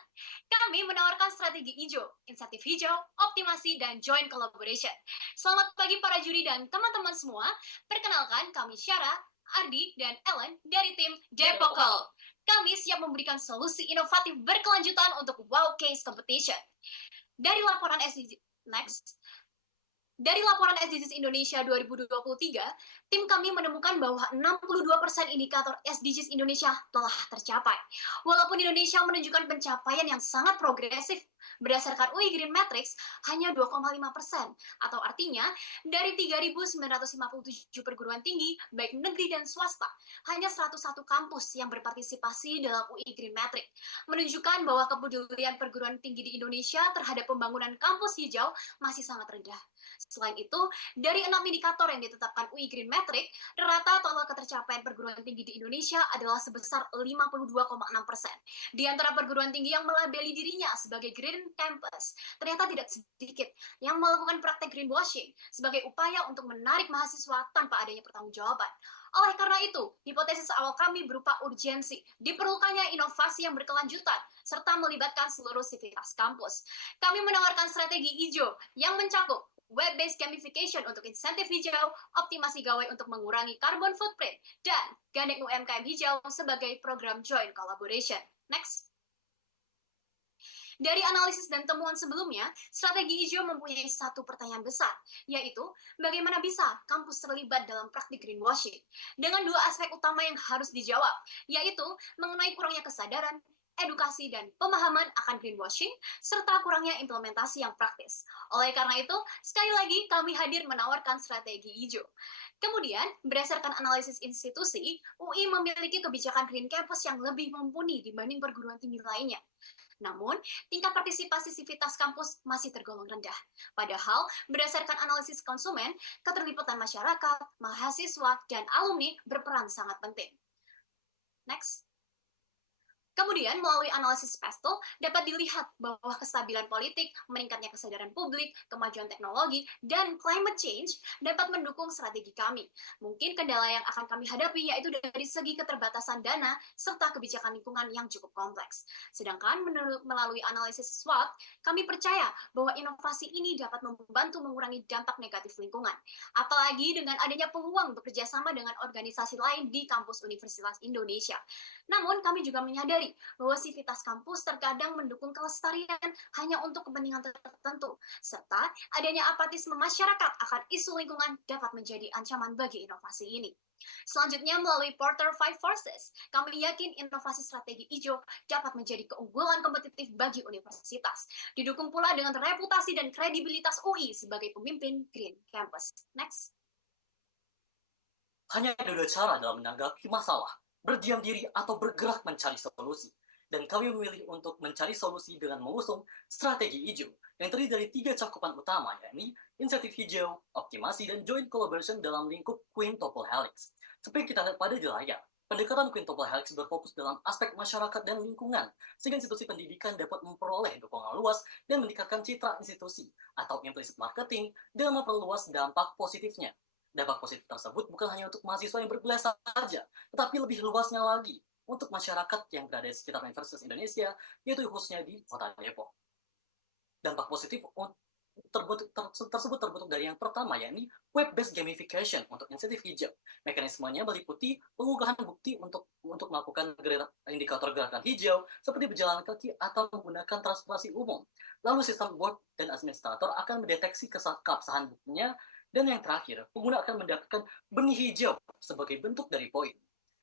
Kami menawarkan strategi hijau, insentif hijau, optimasi, dan joint collaboration. Selamat pagi para juri dan teman-teman semua. Perkenalkan, kami Syara, Ardi, dan Ellen dari tim Depok Cult. Kami siap memberikan solusi inovatif berkelanjutan untuk Wow Case Competition. Dari laporan SDG, next. Dari laporan SDGs Indonesia 2023, tim kami menemukan bahwa 62% indikator SDGs Indonesia telah tercapai. Walaupun Indonesia menunjukkan pencapaian yang sangat progresif, berdasarkan UI Green Matrix hanya 2,5%, atau artinya dari 3.957 perguruan tinggi, baik negeri dan swasta, hanya 101 kampus yang berpartisipasi dalam UI Green Matrix, menunjukkan bahwa kepedulian perguruan tinggi di Indonesia terhadap pembangunan kampus hijau masih sangat rendah. Selain itu, dari 6 indikator yang ditetapkan UI Green Matrix, rata total ketercapaian perguruan tinggi di Indonesia adalah sebesar 52,6%. Di antara perguruan tinggi yang melabeli dirinya sebagai Green Campus, ternyata tidak sedikit yang melakukan praktek greenwashing sebagai upaya untuk menarik mahasiswa tanpa adanya pertanggungjawaban. Oleh karena itu, hipotesis awal kami berupa urgensi, diperlukannya inovasi yang berkelanjutan, serta melibatkan seluruh sivitas kampus. Kami menawarkan strategi hijau yang mencakup web-based gamification untuk insentif hijau, optimasi gawai untuk mengurangi carbon footprint, dan gandeng UMKM hijau sebagai program joint collaboration. Next. Dari analisis dan temuan sebelumnya, strategi hijau mempunyai satu pertanyaan besar, yaitu bagaimana bisa kampus terlibat dalam praktik greenwashing? Dengan dua aspek utama yang harus dijawab, yaitu mengenai kurangnya kesadaran, edukasi, dan pemahaman akan greenwashing, serta kurangnya implementasi yang praktis. Oleh karena itu, sekali lagi kami hadir menawarkan strategi hijau. Kemudian, berdasarkan analisis institusi, UI memiliki kebijakan Green Campus yang lebih mumpuni dibanding perguruan tinggi lainnya. Namun, tingkat partisipasi sivitas kampus masih tergolong rendah. Padahal, berdasarkan analisis konsumen, keterlibatan masyarakat, mahasiswa, dan alumni berperan sangat penting. Next. Kemudian, melalui analisis PESTEL, dapat dilihat bahwa kestabilan politik, meningkatnya kesadaran publik, kemajuan teknologi, dan climate change dapat mendukung strategi kami. Mungkin kendala yang akan kami hadapi yaitu dari segi keterbatasan dana, serta kebijakan lingkungan yang cukup kompleks. Sedangkan melalui analisis SWOT, kami percaya bahwa inovasi ini dapat membantu mengurangi dampak negatif lingkungan. Apalagi dengan adanya peluang bekerja sama dengan organisasi lain di kampus Universitas Indonesia. Namun, kami juga menyadari bahwa sivitas kampus terkadang mendukung kelestarian hanya untuk kepentingan tertentu, serta adanya apatisme masyarakat akan isu lingkungan dapat menjadi ancaman bagi inovasi ini. Selanjutnya, melalui Porter 5 Forces, kami yakin inovasi strategi hijau dapat menjadi keunggulan kompetitif bagi universitas, didukung pula dengan reputasi dan kredibilitas UI sebagai pemimpin Green Campus. Next. Hanya ada dua cara dalam menanggapi masalah, berdiam diri atau bergerak mencari solusi. Dan kami memilih untuk mencari solusi dengan mengusung strategi hijau yang terdiri dari 3 cakupan utama, yakni insentif hijau, optimasi, dan joint collaboration dalam lingkup quintuple helix. Seperti kita lihat pada di layar, pendekatan quintuple helix berfokus dalam aspek masyarakat dan lingkungan, sehingga institusi pendidikan dapat memperoleh dukungan luas dan meningkatkan citra institusi atau implicit marketing dengan memperluas dampak positifnya. Dampak positif tersebut bukan hanya untuk mahasiswa yang bergelar saja, tetapi lebih luasnya lagi untuk masyarakat yang berada di sekitar Universitas Indonesia, yaitu khususnya di Kota Depok. Dampak positif tersebut terbentuk dari yang pertama, yakni web-based gamification untuk insentif hijau. Mekanismenya meliputi pengunggahan bukti untuk melakukan indikator gerakan hijau, seperti berjalan kaki atau menggunakan transportasi umum. Lalu sistem board dan administrator akan mendeteksi keabsahan buktinya. Dan yang terakhir, pengguna akan mendapatkan benih hijau sebagai bentuk dari poin.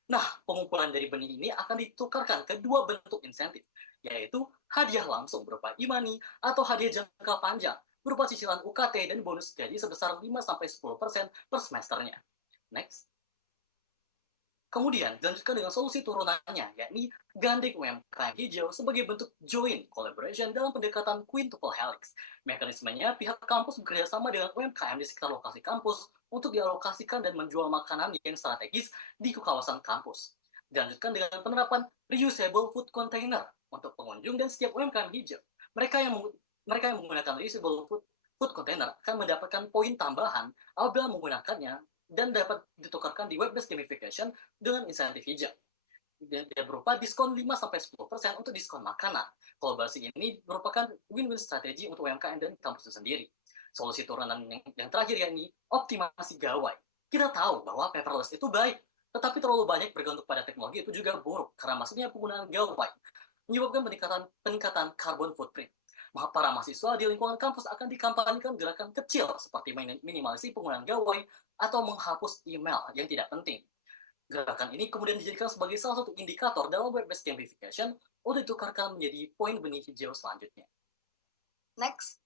Nah, pengumpulan dari benih ini akan ditukarkan ke 2 bentuk insentif, yaitu hadiah langsung berupa e-money atau hadiah jangka panjang berupa cicilan UKT dan bonus gaji sebesar 5-10% per semesternya. Next. Kemudian dilanjutkan dengan solusi turunannya, yakni gandeng UMKM hijau sebagai bentuk joint collaboration dalam pendekatan quintuple helix. Mekanismenya, pihak kampus bekerja sama dengan UMKM di sekitar lokasi kampus untuk dialokasikan dan menjual makanan yang strategis di kawasan kampus. Dilanjutkan dengan penerapan reusable food container untuk pengunjung dan setiap UMKM hijau. Mereka yang menggunakan reusable food container akan mendapatkan poin tambahan apabila menggunakannya dan dapat ditukarkan di web-based gamification dengan insentif hijau. Dia berupa diskon 5-10% untuk diskon makanan. Kolaborasi ini merupakan win-win strategi untuk UMKM dan kampus itu sendiri. Solusi turunan yang terakhir yakni optimasi gawai. Kita tahu bahwa paperless itu baik, tetapi terlalu banyak bergantung pada teknologi itu juga buruk karena maksudnya penggunaan gawai menyebabkan peningkatan carbon footprint. Para mahasiswa di lingkungan kampus akan dikampanyekan gerakan kecil seperti minimalisasi penggunaan gawai atau menghapus email yang tidak penting. Gerakan ini kemudian dijadikan sebagai salah satu indikator dalam web-based gamification untuk ditukarkan menjadi poin benih hijau selanjutnya. Next.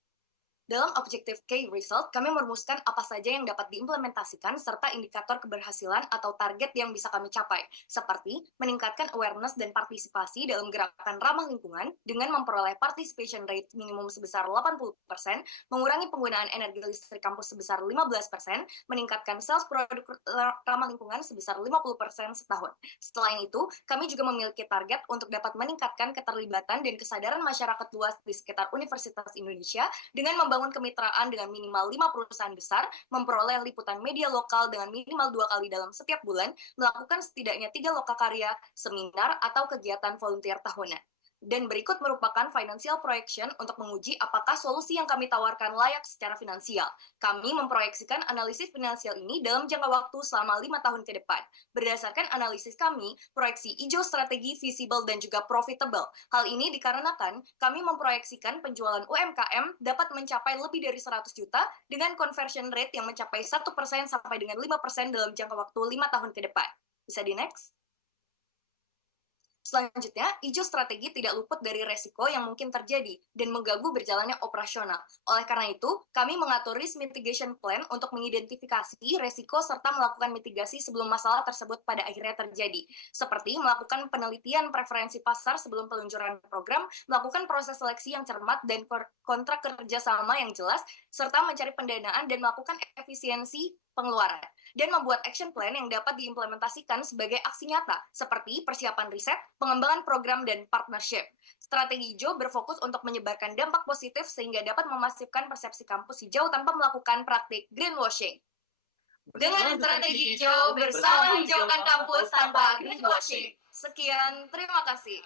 Dalam Objective Key Result, kami merumuskan apa saja yang dapat diimplementasikan serta indikator keberhasilan atau target yang bisa kami capai, seperti meningkatkan awareness dan partisipasi dalam gerakan ramah lingkungan dengan memperoleh participation rate minimum sebesar 80%, mengurangi penggunaan energi listrik kampus sebesar 15%, meningkatkan sales produk ramah lingkungan sebesar 50% setahun. Selain itu, kami juga memiliki target untuk dapat meningkatkan keterlibatan dan kesadaran masyarakat luas di sekitar Universitas Indonesia dengan membangun kemitraan dengan minimal 5 perusahaan besar, memperoleh liputan media lokal dengan minimal 2 kali dalam setiap bulan, melakukan setidaknya 3 lokakarya, seminar, atau kegiatan volunteer tahunan. Dan berikut merupakan financial projection untuk menguji apakah solusi yang kami tawarkan layak secara finansial. Kami memproyeksikan analisis finansial ini dalam jangka waktu selama 5 tahun ke depan. Berdasarkan analisis kami, proyeksi hijau strategi visible dan juga profitable. Hal ini dikarenakan kami memproyeksikan penjualan UMKM dapat mencapai lebih dari 100 juta dengan conversion rate yang mencapai 1% sampai dengan 5% dalam jangka waktu 5 tahun ke depan. Bisa di next? Selanjutnya, hijau strategi tidak luput dari resiko yang mungkin terjadi dan mengganggu berjalannya operasional. Oleh karena itu, kami mengatur risk mitigation plan untuk mengidentifikasi resiko serta melakukan mitigasi sebelum masalah tersebut pada akhirnya terjadi, seperti melakukan penelitian preferensi pasar sebelum peluncuran program, melakukan proses seleksi yang cermat dan kontrak kerjasama yang jelas, serta mencari pendanaan dan melakukan efisiensi pengeluaran, dan membuat action plan yang dapat diimplementasikan sebagai aksi nyata, seperti persiapan riset, pengembangan program, dan partnership. Strategi hijau berfokus untuk menyebarkan dampak positif sehingga dapat memasifkan persepsi kampus hijau tanpa melakukan praktik greenwashing. Dengan strategi hijau, bersama hijaukan kampus tanpa greenwashing. Sekian, terima kasih.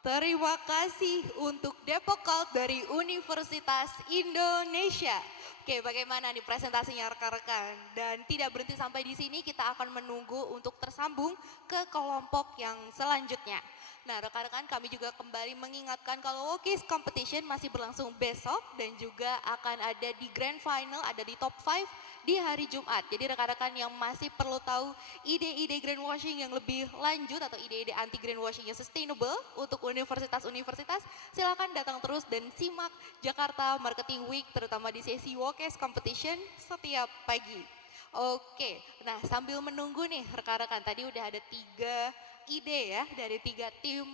Terima kasih untuk Depok Cult dari Universitas Indonesia. Oke, bagaimana nih presentasinya rekan-rekan? Dan tidak berhenti sampai di sini, kita akan menunggu untuk tersambung ke kelompok yang selanjutnya. Nah, rekan-rekan, kami juga kembali mengingatkan kalau Wokis Competition masih berlangsung besok dan juga akan ada di Grand Final, ada di Top 5 di hari Jumat. Jadi rekan-rekan yang masih perlu tahu ide-ide greenwashing yang lebih lanjut atau ide-ide anti greenwashing yang sustainable untuk universitas-universitas, silakan datang terus dan simak Jakarta Marketing Week terutama di sesi Wokis Competition setiap pagi. Oke, nah sambil menunggu nih rekan-rekan, tadi udah ada 3 ide ya dari 3 tim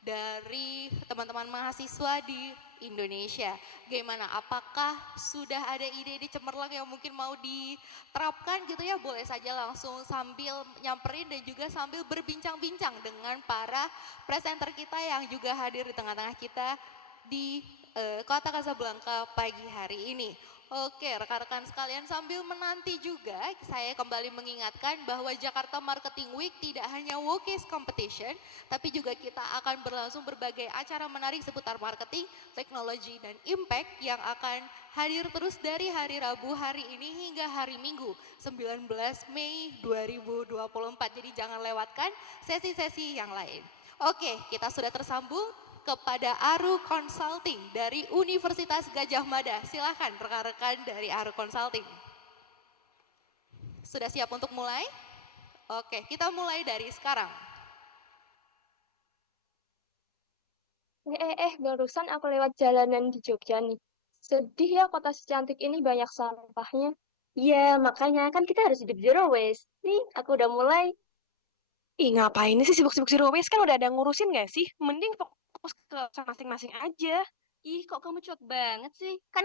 dari teman-teman mahasiswa di Indonesia. Bagaimana? Apakah sudah ada ide-ide cemerlang yang mungkin mau diterapkan gitu ya? Boleh saja langsung sambil nyamperin dan juga sambil berbincang-bincang dengan para presenter kita yang juga hadir di tengah-tengah kita di Kota Kasablanka pagi hari ini. Oke, rekan-rekan sekalian, sambil menanti juga saya kembali mengingatkan bahwa Jakarta Marketing Week tidak hanya Wokis Competition, tapi juga kita akan berlangsung berbagai acara menarik seputar marketing, teknologi, dan impact yang akan hadir terus dari hari Rabu hari ini hingga hari Minggu 19 Mei 2024. Jadi jangan lewatkan sesi-sesi yang lain. Oke, kita sudah tersambung kepada Aru Consulting dari Universitas Gadjah Mada. Silakan rekan-rekan dari Aru Consulting. Sudah siap untuk mulai? Oke, kita mulai dari sekarang. Barusan aku lewat jalanan di Jogja nih. Sedih ya kota secantik ini banyak sampahnya. Iya, makanya kan kita harus hidup zero waste. Nih, aku udah mulai. Ih, ngapain sih sibuk-sibuk zero waste? Kan udah ada yang ngurusin nggak sih? Mending fokus ke urusan masing-masing aja. Ih, kok kamu cuek banget sih? Kan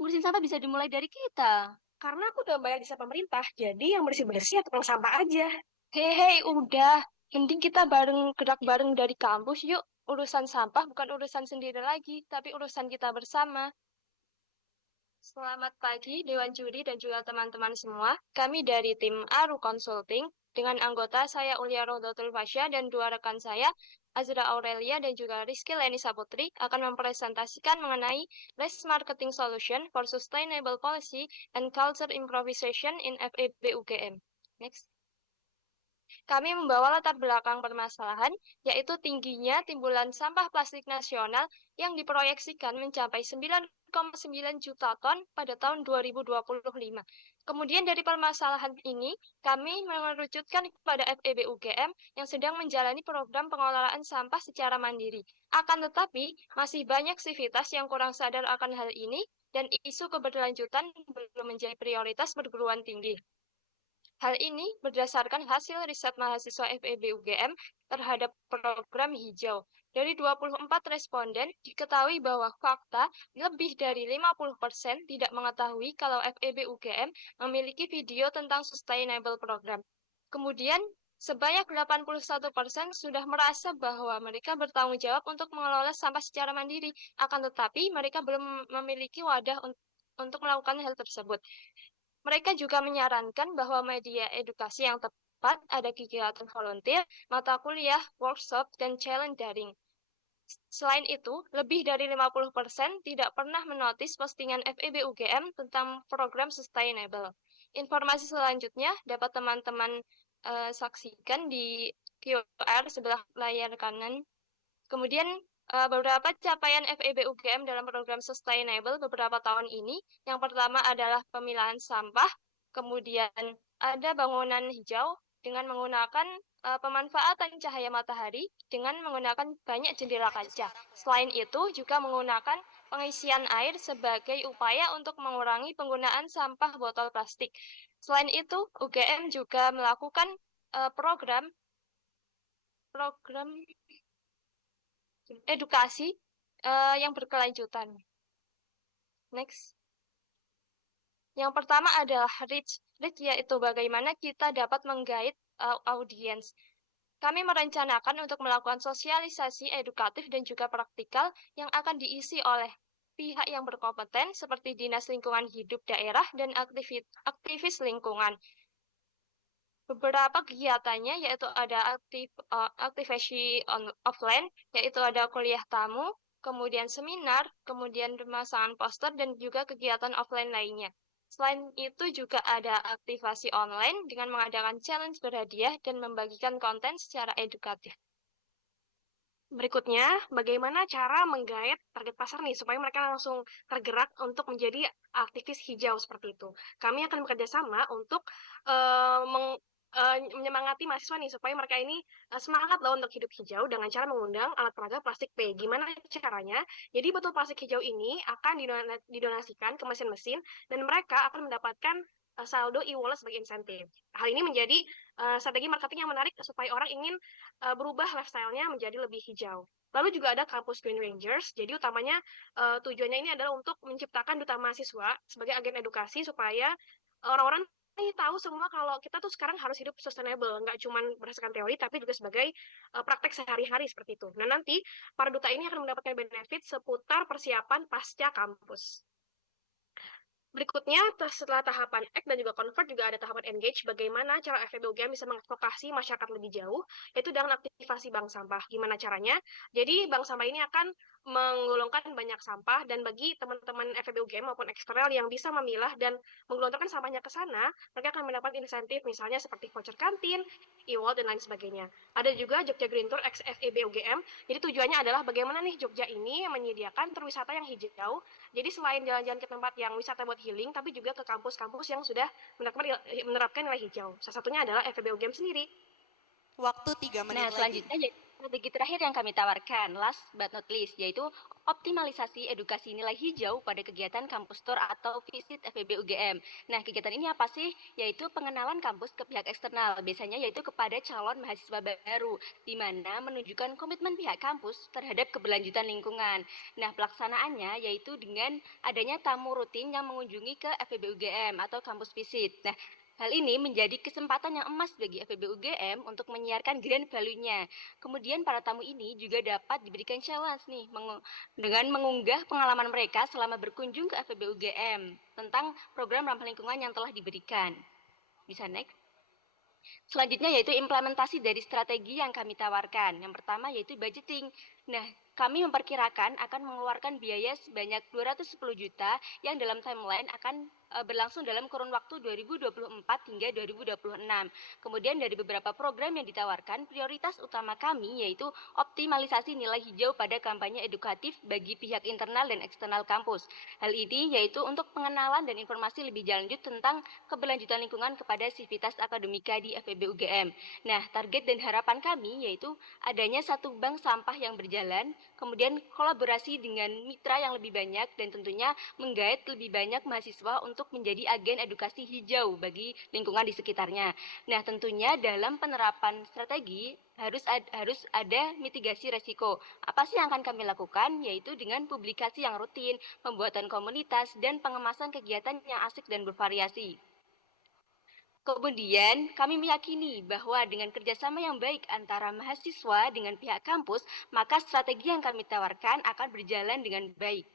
ngurusin sampah bisa dimulai dari kita. Karena aku udah bayar jasa pemerintah, jadi yang bersih-bersih ya tukang sampah aja. Hei, udah. Mending kita gerak bareng dari kampus yuk. Urusan sampah bukan urusan sendiri lagi, tapi urusan kita bersama. Selamat pagi, Dewan Juri dan juga teman-teman semua. Kami dari tim Aru Consulting, dengan anggota saya Ulia Rodotul Fasya dan dua rekan saya, Azra Aurelia dan juga Rizky Lenisa Putri, akan mempresentasikan mengenai Best Marketing Solution for Sustainable Policy and Culture Improvisation in FEB UGM. Next. Kami membawa latar belakang permasalahan, yaitu tingginya timbulan sampah plastik nasional yang diproyeksikan mencapai 9,9 juta ton pada tahun 2025. Kemudian dari permasalahan ini, kami mengerucutkan kepada FEB UGM yang sedang menjalani program pengelolaan sampah secara mandiri. Akan tetapi, masih banyak sivitas yang kurang sadar akan hal ini, dan isu keberlanjutan belum menjadi prioritas perguruan tinggi. Hal ini berdasarkan hasil riset mahasiswa FEB UGM terhadap program hijau. Dari 24 responden, diketahui bahwa fakta lebih dari 50% tidak mengetahui kalau FEB UGM memiliki video tentang sustainable program. Kemudian, sebanyak 81% sudah merasa bahwa mereka bertanggung jawab untuk mengelola sampah secara mandiri, akan tetapi mereka belum memiliki wadah untuk melakukan hal tersebut. Mereka juga menyarankan bahwa media edukasi yang tepat ada kegiatan volunteer, mata kuliah, workshop, dan challenge daring. Selain itu, lebih dari 50% tidak pernah menotis postingan FEB UGM tentang program sustainable. Informasi selanjutnya dapat teman-teman saksikan di QR sebelah layar kanan. Kemudian beberapa capaian FEB UGM dalam program sustainable beberapa tahun ini. Yang pertama adalah pemilahan sampah, kemudian ada bangunan hijau dengan menggunakan pemanfaatan cahaya matahari dengan menggunakan banyak jendela kaca. Selain itu juga menggunakan pengisian air sebagai upaya untuk mengurangi penggunaan sampah botol plastik. Selain itu, UGM juga melakukan program edukasi yang berkelanjutan. Next. Yang pertama adalah reach. Reach yaitu bagaimana kita dapat menggait audiens. Kami merencanakan untuk melakukan sosialisasi edukatif dan juga praktikal yang akan diisi oleh pihak yang berkompeten seperti Dinas Lingkungan Hidup Daerah dan aktivis lingkungan. Beberapa kegiatannya yaitu ada aktivasi offline, yaitu ada kuliah tamu, kemudian seminar, kemudian pemasangan poster, dan juga kegiatan offline lainnya. Selain itu juga ada aktivasi online dengan mengadakan challenge berhadiah dan membagikan konten secara edukatif. Berikutnya, bagaimana cara menggait target pasar nih supaya mereka langsung tergerak untuk menjadi aktivis hijau seperti itu. Kami akan bekerja sama untuk menyemangati mahasiswa nih supaya mereka ini semangat loh untuk hidup hijau dengan cara mengundang alat peraga plastik P. Gimana caranya? Jadi botol plastik hijau ini akan didonasikan ke mesin-mesin dan mereka akan mendapatkan saldo e-wallet sebagai insentif. Hal ini menjadi strategi marketing yang menarik supaya orang ingin berubah lifestyle-nya menjadi lebih hijau. Lalu juga ada Kampus Green Rangers, jadi utamanya tujuannya ini adalah untuk menciptakan duta mahasiswa sebagai agen edukasi supaya orang-orang tahu semua kalau kita tuh sekarang harus hidup sustainable, nggak cuma berdasarkan teori, tapi juga sebagai praktek sehari-hari seperti itu. Nah nanti, para duta ini akan mendapatkan benefit seputar persiapan pasca kampus. Berikutnya, setelah tahapan act dan juga convert, juga ada tahapan engage, bagaimana cara FEB UGM bisa mengadvokasi masyarakat lebih jauh, yaitu dengan aktivasi bank sampah. Gimana caranya? Jadi, bank sampah ini akan menggolongkan banyak sampah, dan bagi teman-teman FEB UGM maupun eksternal yang bisa memilah dan menggelontorkan sampahnya ke sana, mereka akan mendapat insentif, misalnya seperti voucher kantin, e-wallet, dan lain sebagainya. Ada juga Jogja Green Tour ex FEB UGM, jadi tujuannya adalah bagaimana nih Jogja ini menyediakan tur wisata yang hijau. Jadi selain jalan-jalan ke tempat yang wisata buat healing, tapi juga ke kampus-kampus yang sudah menerapkan nilai hijau. Salah satunya adalah FEB UGM sendiri. Waktu 3 menit Nah, selanjutnya strategi terakhir yang kami tawarkan, last but not least, yaitu optimalisasi edukasi nilai hijau pada kegiatan kampus tour atau visit FEB UGM. Nah, kegiatan ini apa sih? Yaitu pengenalan kampus ke pihak eksternal, biasanya yaitu kepada calon mahasiswa baru, di mana menunjukkan komitmen pihak kampus terhadap keberlanjutan lingkungan. Nah, pelaksanaannya yaitu dengan adanya tamu rutin yang mengunjungi ke FEB UGM atau kampus visit. Nah, hal ini menjadi kesempatan yang emas bagi FEB UGM untuk menyiarkan grand value-nya. Kemudian para tamu ini juga dapat diberikan challenge nih dengan mengunggah pengalaman mereka selama berkunjung ke FEB UGM tentang program ramah lingkungan yang telah diberikan. Bisa next? Selanjutnya yaitu implementasi dari strategi yang kami tawarkan. Yang pertama yaitu budgeting. Nah, kami memperkirakan akan mengeluarkan biaya sebanyak 210 juta yang dalam timeline akan berlangsung dalam kurun waktu 2024 hingga 2026. Kemudian dari beberapa program yang ditawarkan, prioritas utama kami yaitu optimalisasi nilai hijau pada kampanye edukatif bagi pihak internal dan eksternal kampus. Hal ini yaitu untuk pengenalan dan informasi lebih lanjut tentang keberlanjutan lingkungan kepada sivitas akademika di FEB UGM. Nah, target dan harapan kami yaitu adanya satu bank sampah yang berjalan, kemudian kolaborasi dengan mitra yang lebih banyak, dan tentunya menggait lebih banyak mahasiswa untuk menjadi agen edukasi hijau bagi lingkungan di sekitarnya. Nah, tentunya dalam penerapan strategi harus ada mitigasi resiko. Apa sih yang akan kami lakukan? Yaitu dengan publikasi yang rutin, pembuatan komunitas, dan pengemasan kegiatan yang asik dan bervariasi. Kemudian, kami meyakini bahwa dengan kerjasama yang baik antara mahasiswa dengan pihak kampus, maka strategi yang kami tawarkan akan berjalan dengan baik.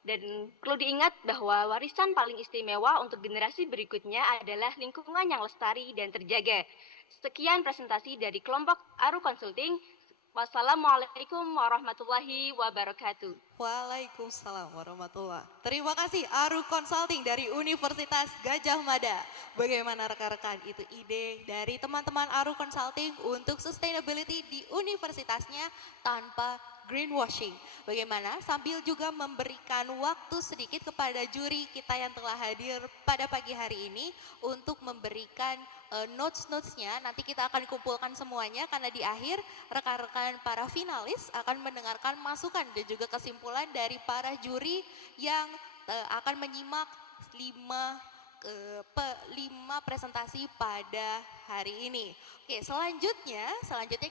Dan perlu diingat bahwa warisan paling istimewa untuk generasi berikutnya adalah lingkungan yang lestari dan terjaga. Sekian presentasi dari kelompok Aru Consulting. Wassalamualaikum warahmatullahi wabarakatuh. Waalaikumsalam warahmatullahi. Terima kasih Aru Consulting dari Universitas Gajah Mada. Bagaimana rekan-rekan, itu ide dari teman-teman Aru Consulting untuk sustainability di universitasnya tanpa greenwashing. Bagaimana sambil juga memberikan waktu sedikit kepada juri kita yang telah hadir pada pagi hari ini untuk memberikan notes-notesnya. Nanti kita akan kumpulkan semuanya karena di akhir rekan-rekan para finalis akan mendengarkan masukan dan juga kesimpulan dari para juri yang akan menyimak 5 presentasi pada hari ini. Oke, selanjutnya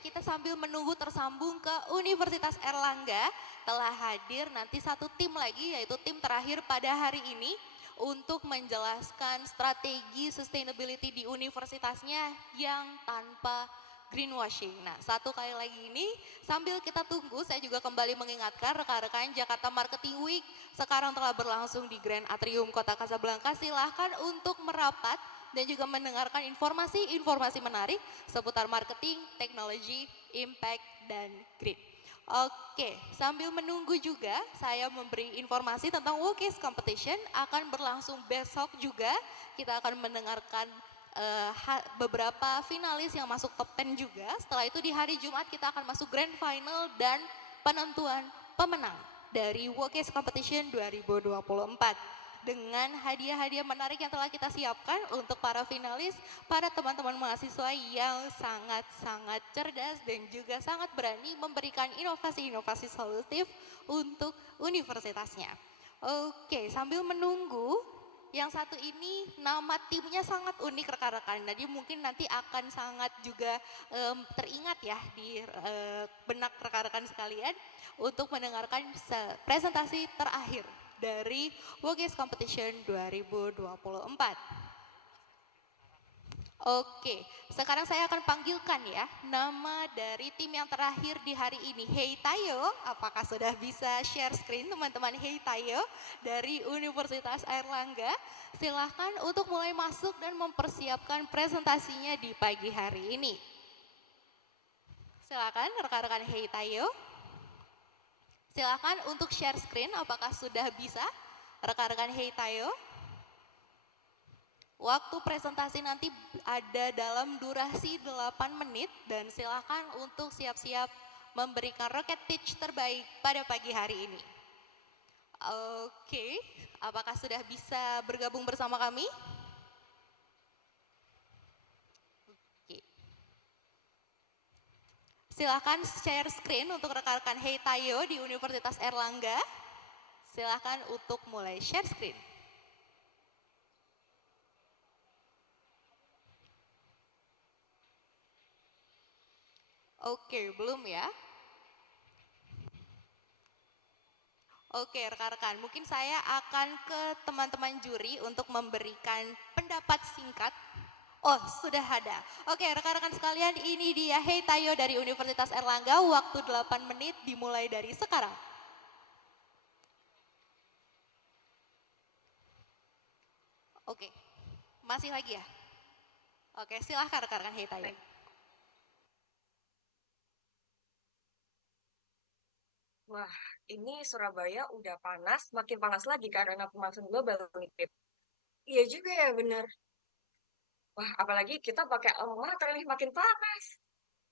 kita sambil menunggu tersambung ke Universitas Erlangga, telah hadir nanti satu tim lagi, yaitu tim terakhir pada hari ini untuk menjelaskan strategi sustainability di universitasnya yang tanpa greenwashing. Nah, satu kali lagi ini sambil kita tunggu, saya juga kembali mengingatkan rekan-rekan Jakarta Marketing Week sekarang telah berlangsung di Grand Atrium Kota Kasablanka. Silahkan untuk merapat dan juga mendengarkan informasi-informasi menarik seputar marketing, teknologi, impact, dan green. Oke, sambil menunggu juga saya memberi informasi tentang Wokis Competition akan berlangsung besok juga. Kita akan mendengarkan beberapa finalis yang masuk top 10 juga. Setelah itu di hari Jumat kita akan masuk grand final dan penentuan pemenang dari Wokis Competition 2024. Dengan hadiah-hadiah menarik yang telah kita siapkan untuk para finalis, para teman-teman mahasiswa yang sangat-sangat cerdas dan juga sangat berani memberikan inovasi-inovasi solutif untuk universitasnya. Oke, sambil menunggu, yang satu ini nama timnya sangat unik rekan-rekan, jadi mungkin nanti akan sangat juga teringat ya di benak rekan-rekan sekalian untuk mendengarkan presentasi terakhir dari Wokis Competition 2024. Oke, sekarang saya akan panggilkan ya nama dari tim yang terakhir di hari ini. Hey Tayo, apakah sudah bisa share screen teman-teman? Hey Tayo dari Universitas Airlangga, silahkan untuk mulai masuk dan mempersiapkan presentasinya di pagi hari ini. Silakan rekan-rekan Hey Tayo. Silakan untuk share screen, apakah sudah bisa rekan-rekan Hey Tayo? Waktu presentasi nanti ada dalam durasi 8 menit dan silakan untuk siap-siap memberikan rocket pitch terbaik pada pagi hari ini. Oke, apakah sudah bisa bergabung bersama kami? Silahkan share screen untuk rekan-rekan Hey Tayo di Universitas Erlangga. Silahkan untuk mulai share screen. Oke, belum ya? Oke, rekan-rekan, mungkin saya akan ke teman-teman juri untuk memberikan pendapat singkat. Oh, sudah ada. Oke, rekan-rekan sekalian, ini dia Hey Tayo dari Universitas Erlangga, waktu 8 menit dimulai dari sekarang. Oke, masih lagi ya? Oke, silahkan rekan-rekan Hey Tayo. Wah, ini Surabaya udah panas, makin panas lagi karena pemanasan global nih, Pip. Iya juga ya, bener. Wah, apalagi kita pakai alma mater nih, makin panas.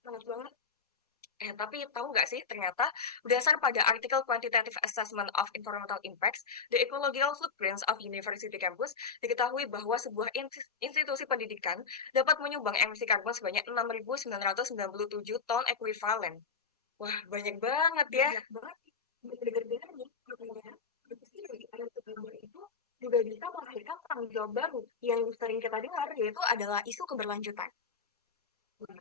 Panas banget. Tapi tahu nggak sih, ternyata berdasar pada artikel Quantitative Assessment of Environmental Impacts, The Ecological Footprints of University Campus, diketahui bahwa sebuah institusi pendidikan dapat menyumbang emisi karbon sebanyak 6.997 ton ekuivalen. Wah, banyak banget ya. Banyak banget. Dengar-dengar nih, katanya, produksi dari karbon itu juga bisa melahirkan tanggung jawab baru yang sering kita dengar, yaitu adalah isu keberlanjutan.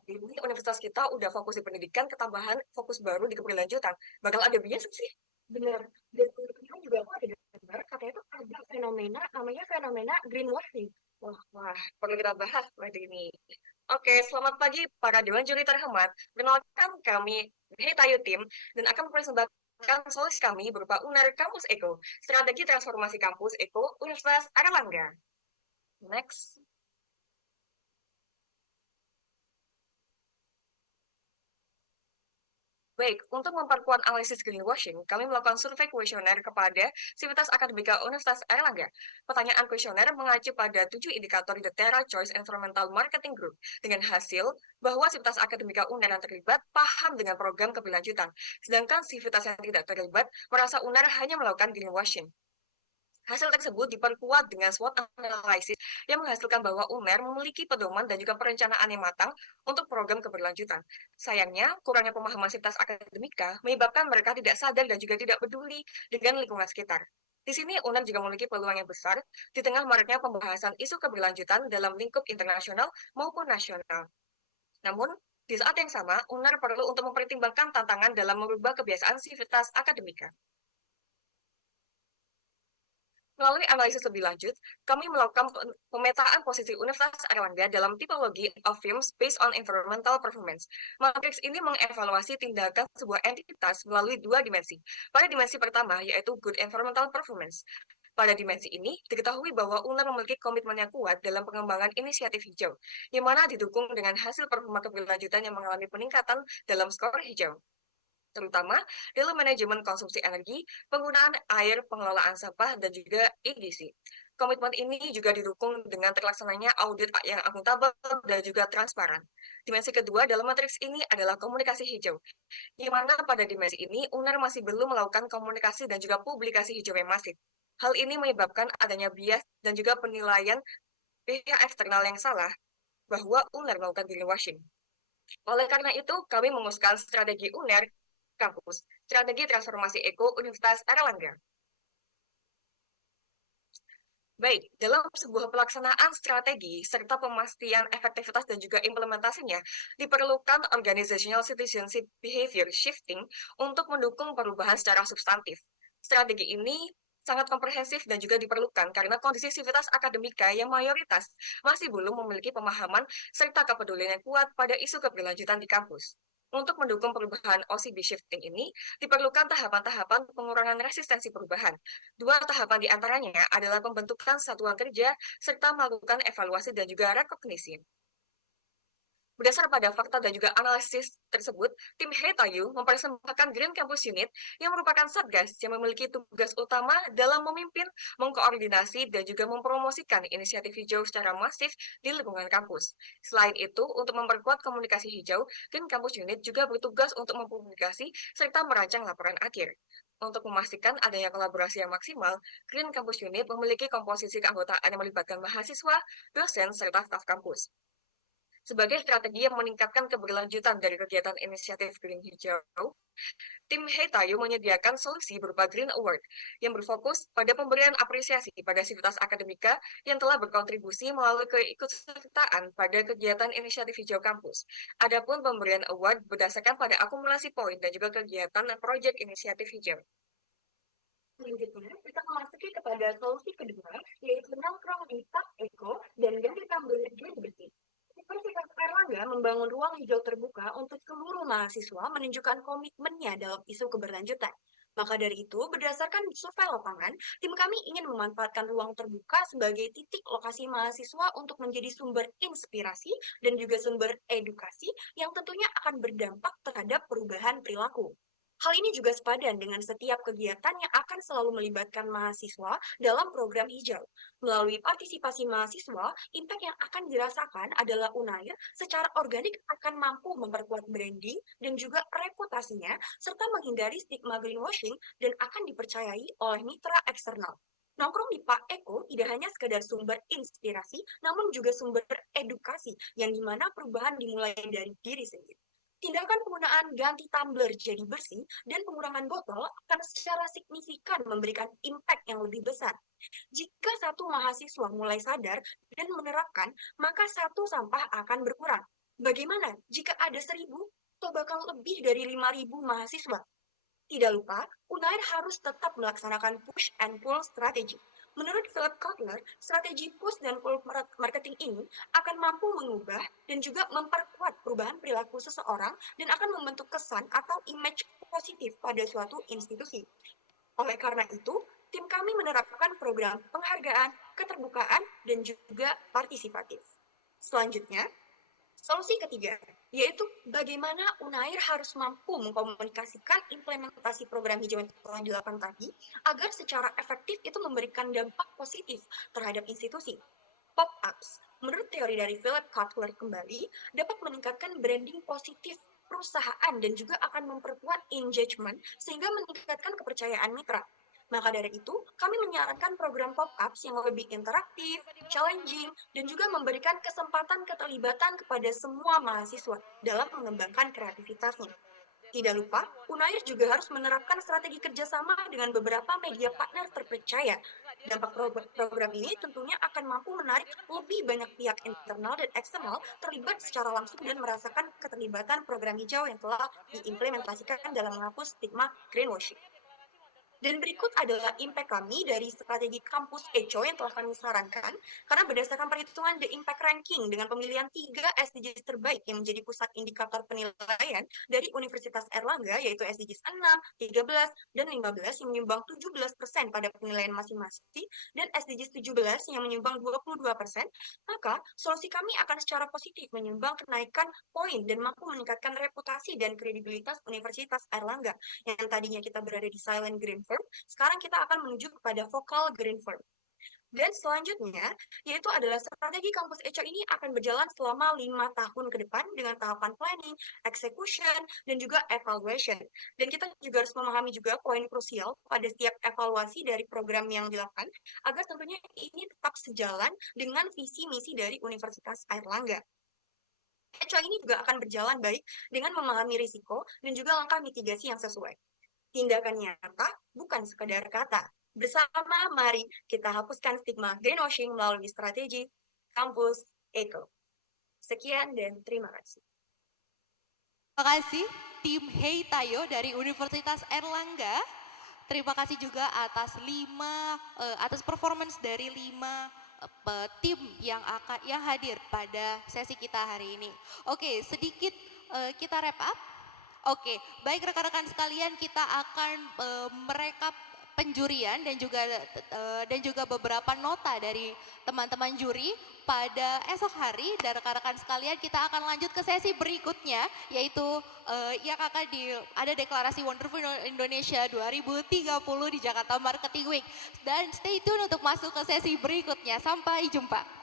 Ini universitas kita udah fokus di pendidikan, ketambahan fokus baru di keberlanjutan. Bakal ada bias sih? Bener. Dan kemudian juga aku ada dengar, katanya itu ada fenomena, namanya fenomena greenwashing. Wah, perlu kita bahas lagi ini. Oke, selamat pagi para dewan juri terhormat. Perkenalkan kami Hey Tayo Team dan akan mempersembahkan solusi kami berupa UNER Kampus Eko, strategi transformasi kampus Eko Universitas Erlangga. Next. Baik, untuk memperkuat analisis greenwashing, kami melakukan survei kuesioner kepada Sivitas Akademika Universitas Erlangga. Pertanyaan kuesioner mengacu pada 7 indikator The Terra Choice Environmental Marketing Group, dengan hasil bahwa Sivitas Akademika UNER yang terlibat paham dengan program keberlanjutan, sedangkan Sivitas yang tidak terlibat merasa UNER hanya melakukan greenwashing. Hasil tersebut diperkuat dengan SWOT analysis yang menghasilkan bahwa UNER memiliki pedoman dan juga perencanaan yang matang untuk program keberlanjutan. Sayangnya, kurangnya pemahaman Sivitas Akademika menyebabkan mereka tidak sadar dan juga tidak peduli dengan lingkungan sekitar. Di sini, UNER juga memiliki peluang yang besar di tengah maraknya pembahasan isu keberlanjutan dalam lingkup internasional maupun nasional. Namun, di saat yang sama, UNER perlu untuk mempertimbangkan tantangan dalam merubah kebiasaan Sivitas Akademika. Melalui analisis lebih lanjut, kami melakukan pemetaan posisi Universitas Erlangga dalam tipologi of firms based on environmental performance. Matriks ini mengevaluasi tindakan sebuah entitas melalui 2 dimensi. Pada dimensi pertama, yaitu good environmental performance. Pada dimensi ini, diketahui bahwa UNER memiliki komitmen yang kuat dalam pengembangan inisiatif hijau, yang mana didukung dengan hasil performa keberlanjutan yang mengalami peningkatan dalam skor hijau, terutama dalam manajemen konsumsi energi, penggunaan air, pengelolaan sampah, dan juga EDC. Komitmen ini juga didukung dengan terlaksananya audit yang akuntabel dan juga transparan. Dimensi kedua dalam matriks ini adalah komunikasi hijau, di mana pada dimensi ini UNER masih belum melakukan komunikasi dan juga publikasi hijau yang masif. Hal ini menyebabkan adanya bias dan juga penilaian pihak eksternal yang salah bahwa UNER melakukan greenwashing. Oleh karena itu, kami memutuskan strategi UNER Kampus, Strategi Transformasi Eko Universitas Erlangga. Baik, dalam sebuah pelaksanaan strategi serta pemastian efektivitas dan juga implementasinya, diperlukan organizational citizenship behavior shifting untuk mendukung perubahan secara substantif. Strategi ini sangat komprehensif dan juga diperlukan karena kondisi sivitas akademika yang mayoritas masih belum memiliki pemahaman serta kepedulian yang kuat pada isu keberlanjutan di kampus. Untuk mendukung perubahan OCB shifting ini, diperlukan tahapan-tahapan pengurangan resistensi perubahan. 2 tahapan di antaranya adalah pembentukan satuan kerja serta melakukan evaluasi dan juga rekognisi. Berdasar pada fakta dan juga analisis tersebut, tim Hey Tayo mempersembahkan Green Campus Unit yang merupakan satgas yang memiliki tugas utama dalam memimpin, mengkoordinasi, dan juga mempromosikan inisiatif hijau secara masif di lingkungan kampus. Selain itu, untuk memperkuat komunikasi hijau, Green Campus Unit juga bertugas untuk mempublikasi serta merancang laporan akhir. Untuk memastikan adanya kolaborasi yang maksimal, Green Campus Unit memiliki komposisi keanggotaan yang melibatkan mahasiswa, dosen, serta staf kampus. Sebagai strategi yang meningkatkan keberlanjutan dari kegiatan inisiatif Green Hijau, tim Heitayo menyediakan solusi berupa Green Award yang berfokus pada pemberian apresiasi pada sivitas akademika yang telah berkontribusi melalui keikutsertaan pada kegiatan inisiatif hijau kampus. Adapun pemberian award berdasarkan pada akumulasi poin dan juga kegiatan proyek inisiatif hijau. Selanjutnya, kita memasuki kepada solusi kedua, yaitu nongkrong di Tak Eko dan ganti tumbler jadi bersih. Universitas Airlangga membangun ruang hijau terbuka untuk seluruh mahasiswa menunjukkan komitmennya dalam isu keberlanjutan. Maka dari itu, berdasarkan survei lapangan, tim kami ingin memanfaatkan ruang terbuka sebagai titik lokasi mahasiswa untuk menjadi sumber inspirasi dan juga sumber edukasi yang tentunya akan berdampak terhadap perubahan perilaku. Hal ini juga sepadan dengan setiap kegiatan yang akan selalu melibatkan mahasiswa dalam program hijau. Melalui partisipasi mahasiswa, impact yang akan dirasakan adalah Unair secara organik akan mampu memperkuat branding dan juga reputasinya, serta menghindari stigma greenwashing dan akan dipercayai oleh mitra eksternal. Nongkrong di Pak Eko tidak hanya sekedar sumber inspirasi, namun juga sumber edukasi, yang dimana perubahan dimulai dari diri sendiri. Tindakan penggunaan ganti tumbler jadi bersih dan pengurangan botol akan secara signifikan memberikan impact yang lebih besar. Jika satu mahasiswa mulai sadar dan menerapkan, maka satu sampah akan berkurang. Bagaimana jika ada 1.000 atau bahkan lebih dari 5.000 mahasiswa? Tidak lupa, Unair harus tetap melaksanakan push and pull strategi. Menurut Philip Kotler, strategi push dan pull marketing ini akan mampu mengubah dan juga memperkuat perubahan perilaku seseorang dan akan membentuk kesan atau image positif pada suatu institusi. Oleh karena itu, tim kami menerapkan program penghargaan, keterbukaan, dan juga partisipatif. Selanjutnya, solusi ketiga, yaitu bagaimana Unair harus mampu mengkomunikasikan implementasi program hijau yang telah dilakukan tadi agar secara efektif itu memberikan dampak positif terhadap institusi. Pop-ups, menurut teori dari Philip Kotler kembali, dapat meningkatkan branding positif perusahaan dan juga akan memperkuat engagement sehingga meningkatkan kepercayaan mitra. Maka dari itu, kami menyarankan program pop-ups yang lebih interaktif, challenging, dan juga memberikan kesempatan keterlibatan kepada semua mahasiswa dalam mengembangkan kreativitasnya. Tidak lupa, Unair juga harus menerapkan strategi kerjasama dengan beberapa media partner terpercaya. Dampak program ini tentunya akan mampu menarik lebih banyak pihak internal dan eksternal terlibat secara langsung dan merasakan keterlibatan program hijau yang telah diimplementasikan dalam menghapus stigma greenwashing. Dan berikut adalah impact kami dari strategi kampus ECO yang telah kami sarankan, karena berdasarkan perhitungan The Impact Ranking dengan pemilihan 3 SDGs terbaik yang menjadi pusat indikator penilaian dari Universitas Airlangga, yaitu SDGs 6, 13, dan 15 yang menyumbang 17% pada penilaian masing-masing, dan SDGs 17 yang menyumbang 22%, maka solusi kami akan secara positif menyumbang kenaikan poin dan mampu meningkatkan reputasi dan kredibilitas Universitas Airlangga, yang tadinya kita berada di silent green firm, sekarang kita akan menuju kepada vocal green firm. Dan selanjutnya, yaitu adalah strategi kampus ECO ini akan berjalan selama 5 tahun ke depan dengan tahapan planning, execution, dan juga evaluation. Dan kita juga harus memahami juga poin krusial pada setiap evaluasi dari program yang dilakukan, agar tentunya ini tetap sejalan dengan visi misi dari Universitas Airlangga. ECO ini juga akan berjalan baik dengan memahami risiko dan juga langkah mitigasi yang sesuai. Tindakan nyata bukan sekedar kata. Bersama, mari kita hapuskan stigma greenwashing melalui strategi kampus ECO. Sekian dan terima kasih. Terima kasih tim Heitayo dari Universitas Airlangga. Terima kasih juga atas performance dari 5 tim yang hadir pada sesi kita hari ini. Oke, sedikit kita wrap up. Oke, baik rekan-rekan sekalian, kita akan merekap penjurian dan juga beberapa nota dari teman-teman juri pada esok hari, dan rekan-rekan sekalian kita akan lanjut ke sesi berikutnya, yaitu yang akan ada deklarasi Wonderful Indonesia 2030 di Jakarta Marketing Week. Dan stay tune untuk masuk ke sesi berikutnya. Sampai jumpa.